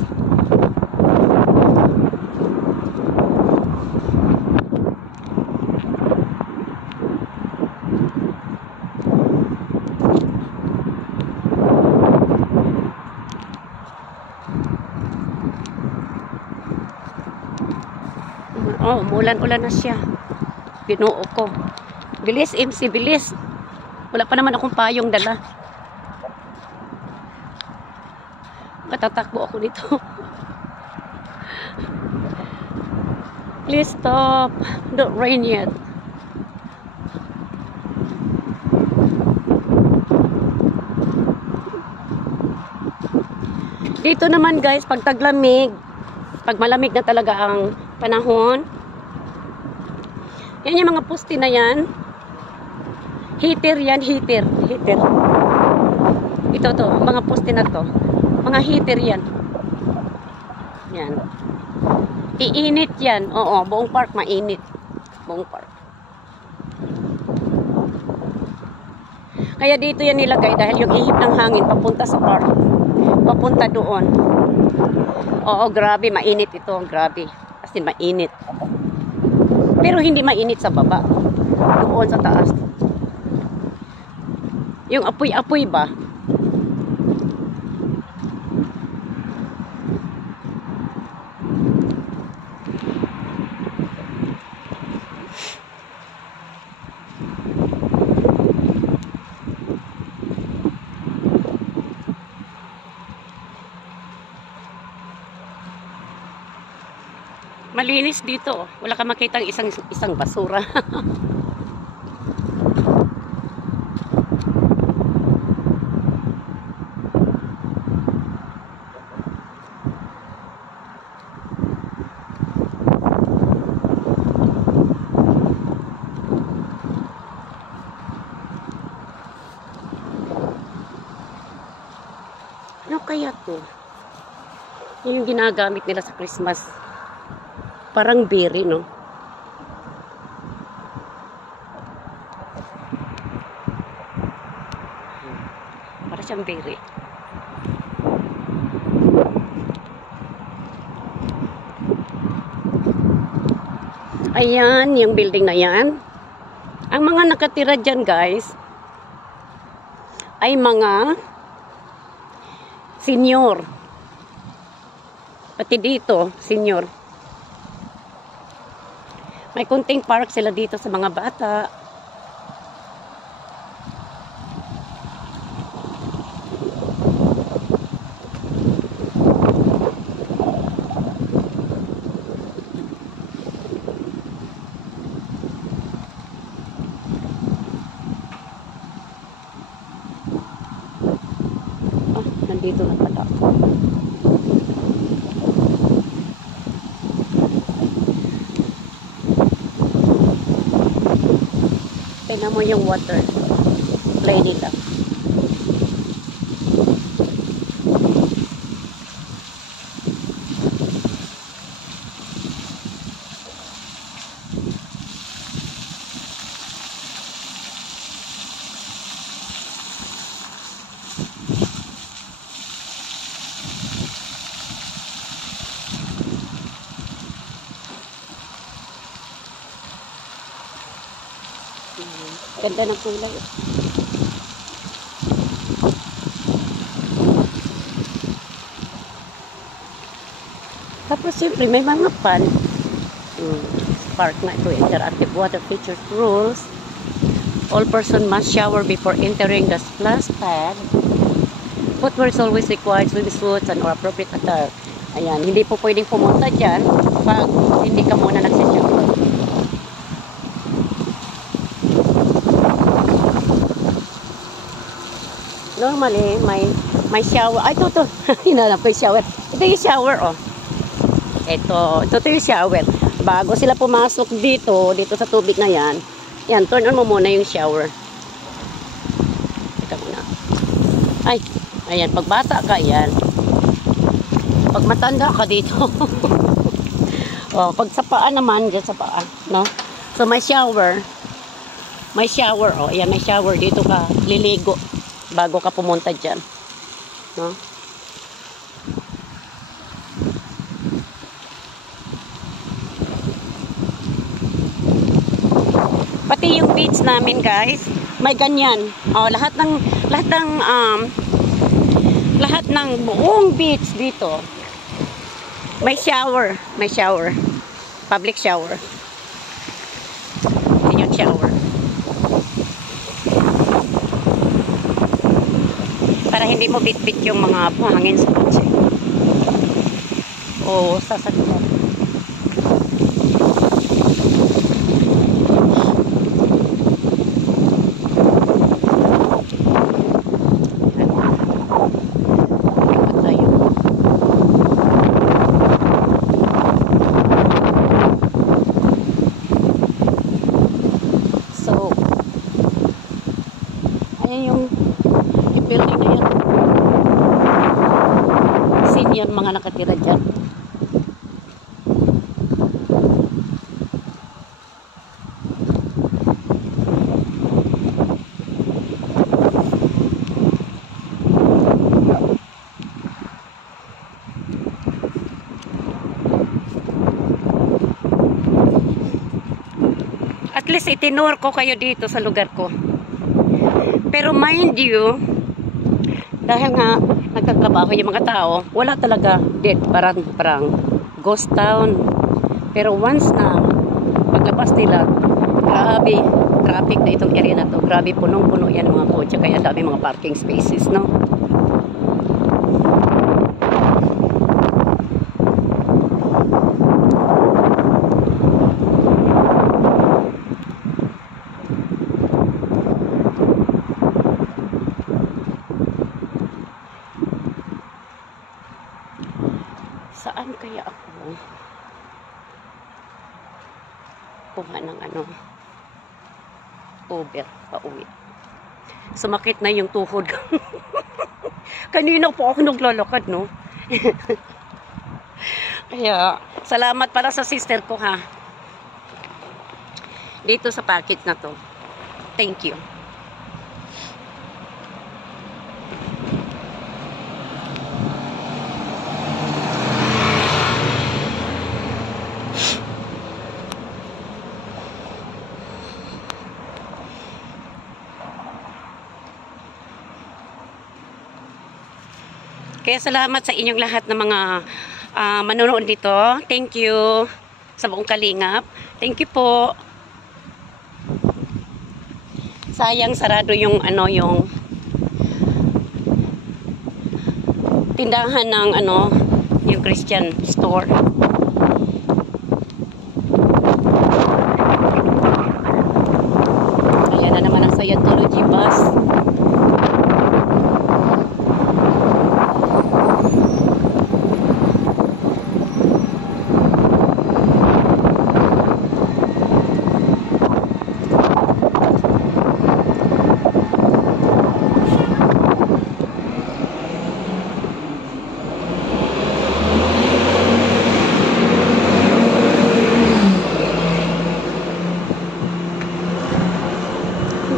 Oh, umulan-ulan na siya. Binuo ko. Bilis, MC, bilis. Wala pa naman akong payong dala. Katatakbo ako dito. Please stop. Don't rain yet. Dito naman guys, pag taglamig, pag malamig na talaga ang panahon, yan yung mga poste na yan. Heater yan, heater. Ito to, mga poste na to. Mga heater yan. Yan. Iinit yan. Oo, buong park mainit. Buong park. Kaya dito yan nilagay dahil yung ihip ng hangin papunta sa park. Papunta doon. Oo, grabe, mainit ito. Grabe. As in, mainit. Pero hindi mainit sa baba. Doon sa taas. Yung apoy-apoy ba? Malinis dito. Wala ka makitang isang basura. Ano kaya to? Yan yung ginagamit nila sa Christmas. Parang berry, no? Para siyang berry. Ayan, yung building na yan. Ang mga nakatira dyan, guys, ay mga Senior. Pati dito, senior. May kunting park sila dito sa mga bata. Nandito na pala ako. Tignan mo yung water. Play nila. Ganda ng kulay. Tapos siyempre may mga pan. Park na ito. Interactive water features rules. All person must shower before entering the splash pad. Footwear is always required. Swimsuits and or appropriate attire. Ayan, hindi po pwedeng pumunta dyan pag hindi ka muna nagsishower. Normally, may shower. Ay, ito. Hinanap ko yung shower. Ito yung shower, oh. Ito yung shower. Bago sila pumasok dito sa tubig na yan, yan, turn on mo muna yung shower. Ito muna. Ay, ayan, pag bata ka, yan. Pag matanda ka dito. Oh, pag sa paa naman, dyan sa paa, no? So, may shower. May shower, oh. Ayan, may shower. Dito ka liligo bago ka pumunta dyan. No? Pati yung beach namin, guys, may ganyan. Oh, lahat ng buong beach dito may shower. May shower. Public shower. Yan yung shower. Para hindi mo bit-bit yung mga hangin sa kotse. O sasakyan. So, ayan yung building na yan. Senior mga nakatira dyan. At least itinur ko kayo dito sa lugar ko. Pero mind you, dahil nga nagtatrabaho yung mga tao, wala talaga dead, parang ghost town. Pero once na paglabas nila, grabe traffic na itong area na to. Grabe, punong-puno yan mga kotse, kaya dami mga parking spaces, no? Saan kaya ako kuha ng Uber pauwi? Sumakit na yung tuhod. Kanina po ako naglalakad, no? Kaya salamat para sa sister ko, ha, dito sa package na to. Thank you. Kaya salamat sa inyong lahat ng mga manonood dito. Thank you sa buong Kalingap. Thank you po. Sayang sarado yung yung tindahan ng yung Christian store. Ayan na naman ang Scientology bus.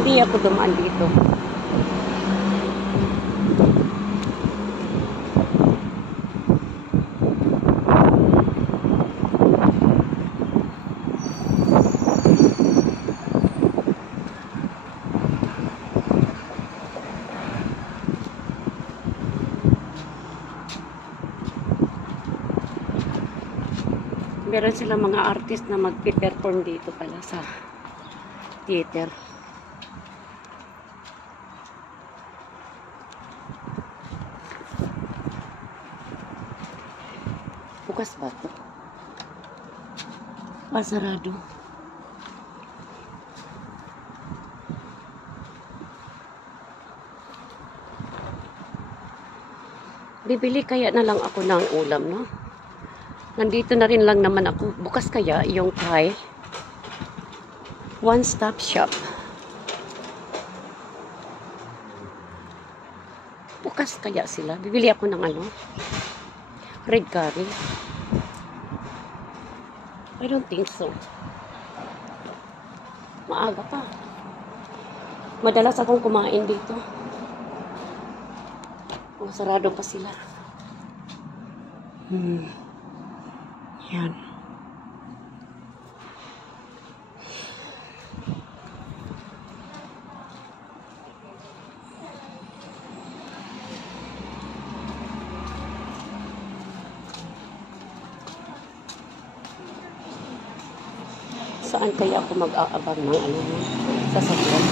Hindi ako dumaan dito. Meron silang mga artist na mag-perform dito pala sa theater. Bukas ba ito? Sarado. Bibili kaya na lang ako ng ulam, no? Nandito na rin lang naman ako. Bukas kaya yung Thai one-stop shop. Bukas kaya sila. Bibili ako ng red curry. I don't think so. Maaga pa. Madalas akong kumain dito. Sarado pa sila. Yan. Saan kaya ako mag-aabang ng sasakyan?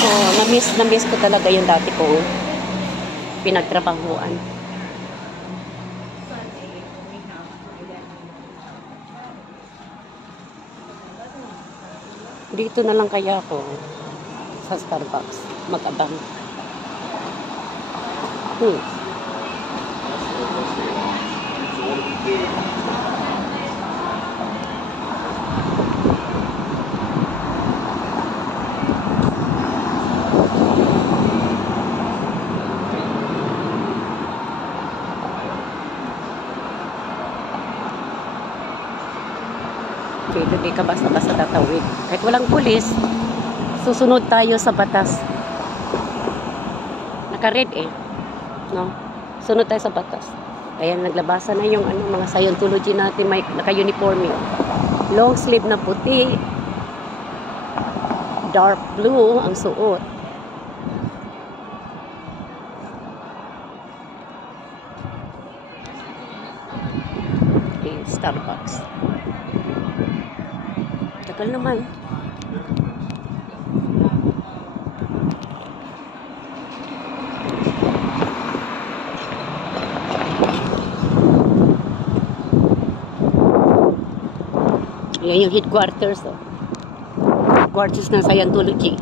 Oh, na-miss ko talaga yung dati kong pinagtrabahuan. Dito na lang kaya ako sa Starbucks mag-abang. Dito di ka basta-basta tatawid. Kahit walang pulis, susunod tayo sa batas. Naka-red no? Sunod tayo sa batas. Ayan, naglabasa na yung mga Scientology natin, may naka-uniforme. Long sleeve na puti. Dark blue ang suot. Okay, Starbucks. Tagal naman. Yan yung headquarters. Headquarters ng Scientology.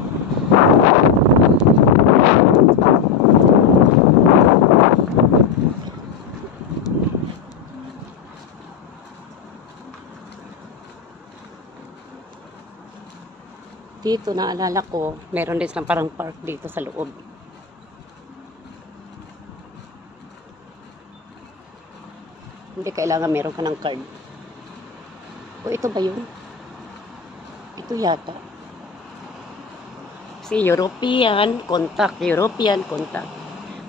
Dito, naalala ko, meron din silang parang park dito sa loob. Hindi kailangan meron ka ng card. O, ito ba yun? Ito yata. Kasi European contact.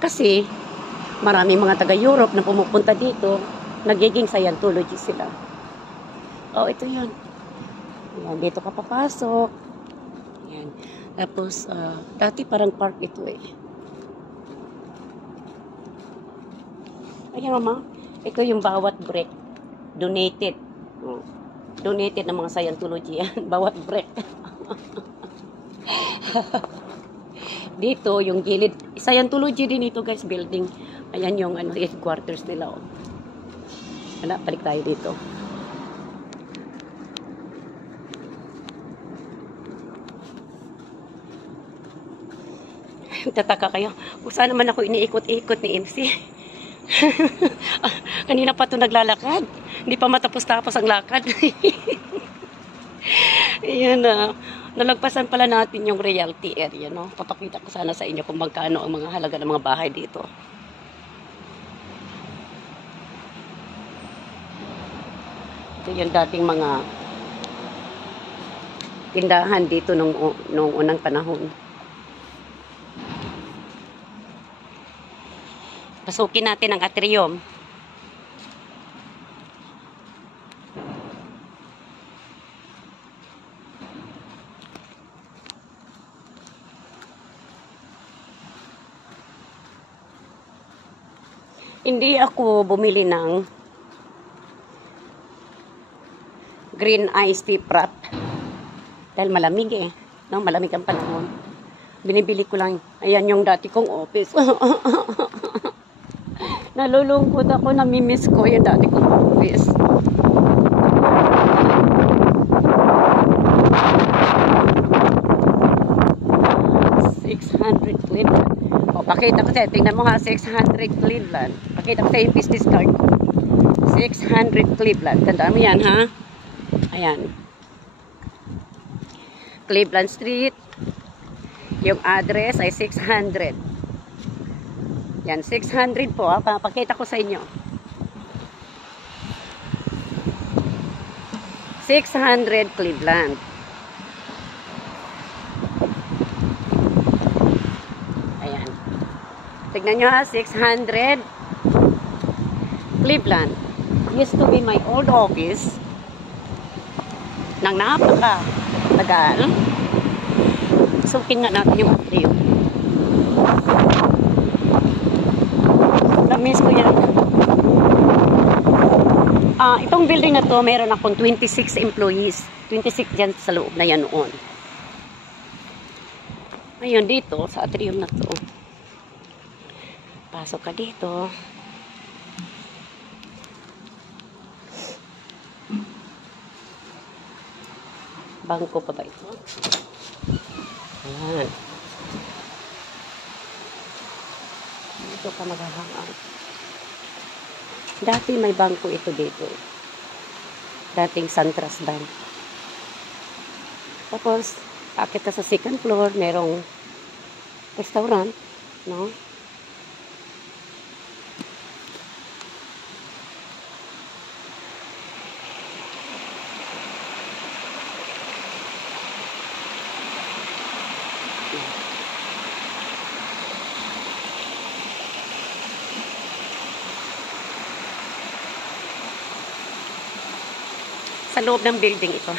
Kasi, maraming mga taga-Europe na pumupunta dito, nagiging Scientology sila. O, ito yun. Ayan, dito ka papasok. Ayan. Tapos, dati parang park ito Ayan mama, ito yung bawat brick. Donated. Oh. Donated ng mga Scientology yan. Bawat brick. Dito, yung gilid. Scientology din ito guys, building. Ayan yung headquarters nila. Oh. Wala, balik tayo dito. Tataka kayo. Kung saan naman ako iniikot-ikot ni MC. Kanina pa ito naglalakad. Hindi pa matapos-tapos ang lakad. Ayan na. Nalagpasan pala natin yung realty area, no? Papakita ko sana sa inyo kung magkano ang mga halaga ng mga bahay dito. Ito yung dating mga tindahan dito nung unang panahon. Pasukin natin ang atrium. Hindi ako bumili ng green iced tea frap dahil malamig eh. No, malamig ang panahon. Binibili ko lang. Ayan yung dati kong office. Nalulungkot ako, namimiss ko yung dati kong office. $600 Cleveland. O, pakita ko sa'yo. Tingnan mo ha, 600 Cleveland. Pakita ko sa'yo yung business card. 600 Cleveland. Tandaan mo yan, ha? Ayan. Cleveland Street. Yung address ay 600. Yan, 600 po. Papakita ko sa inyo. 600 Cleveland. Ayan. Tignan nyo ha, 600 Cleveland. Used to be my old office. Nang napaka-tagal. Sukin nga natin yung atrium. Miss ko yan. Itong building na to, meron akong 26 employees. 26 dyan sa loob na yan noon. Ngayon dito, sa atrium na to. Pasok ka dito. Bangko pa ba ito? Ayan. Dito ka mag-hangout. Dati may bangko ito dito. Dating SunTrust Bank. Tapos, akit ka sa second floor, merong restaurant, no? Sa loob ng building ito.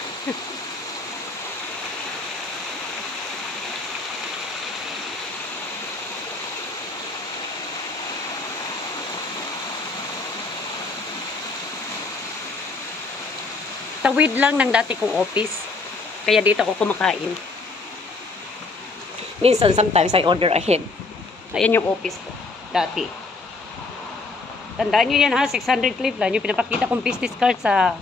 Tawid lang ng dati kong office. Kaya dito ako kumakain. Minsan, sometimes I order ahead. Ayan yung office ko. Dati. Tandaan nyo yan ha, 600 Cleveland. Yung pinapakita kong business card sa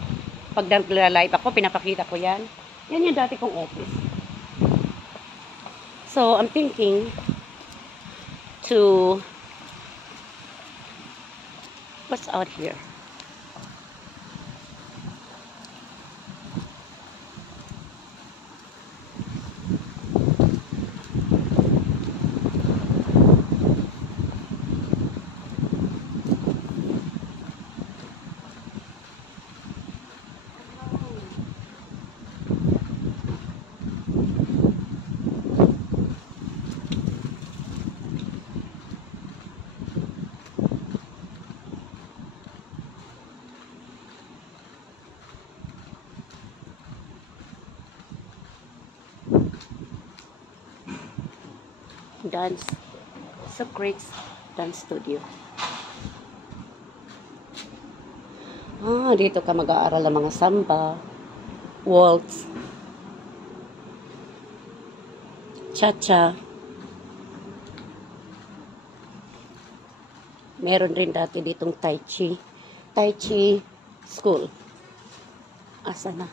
pag nag-live ako, pinapakita ko yan. Yan yung dati kong office. So, I'm thinking to what's out here? Dance. Socrates Dance Studio. Dito ka mag-aaral ng mga samba, waltz, cha-cha. Meron rin dati ditong Tai Chi. Tai Chi school. Asa na?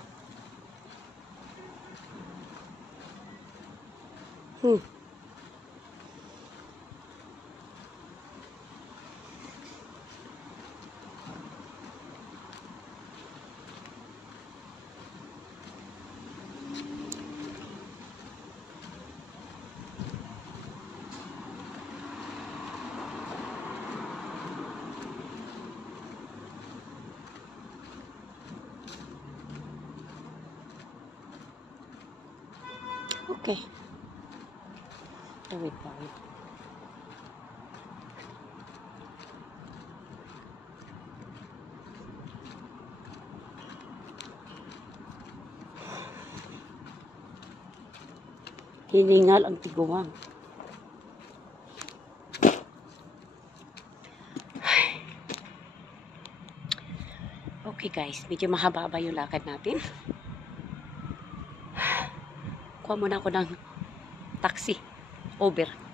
Okay. Tawid. Hiningal ang tiguang. Okay guys, medyo mahaba yung lakad natin. Kuha muna ako ng taxi. Uber.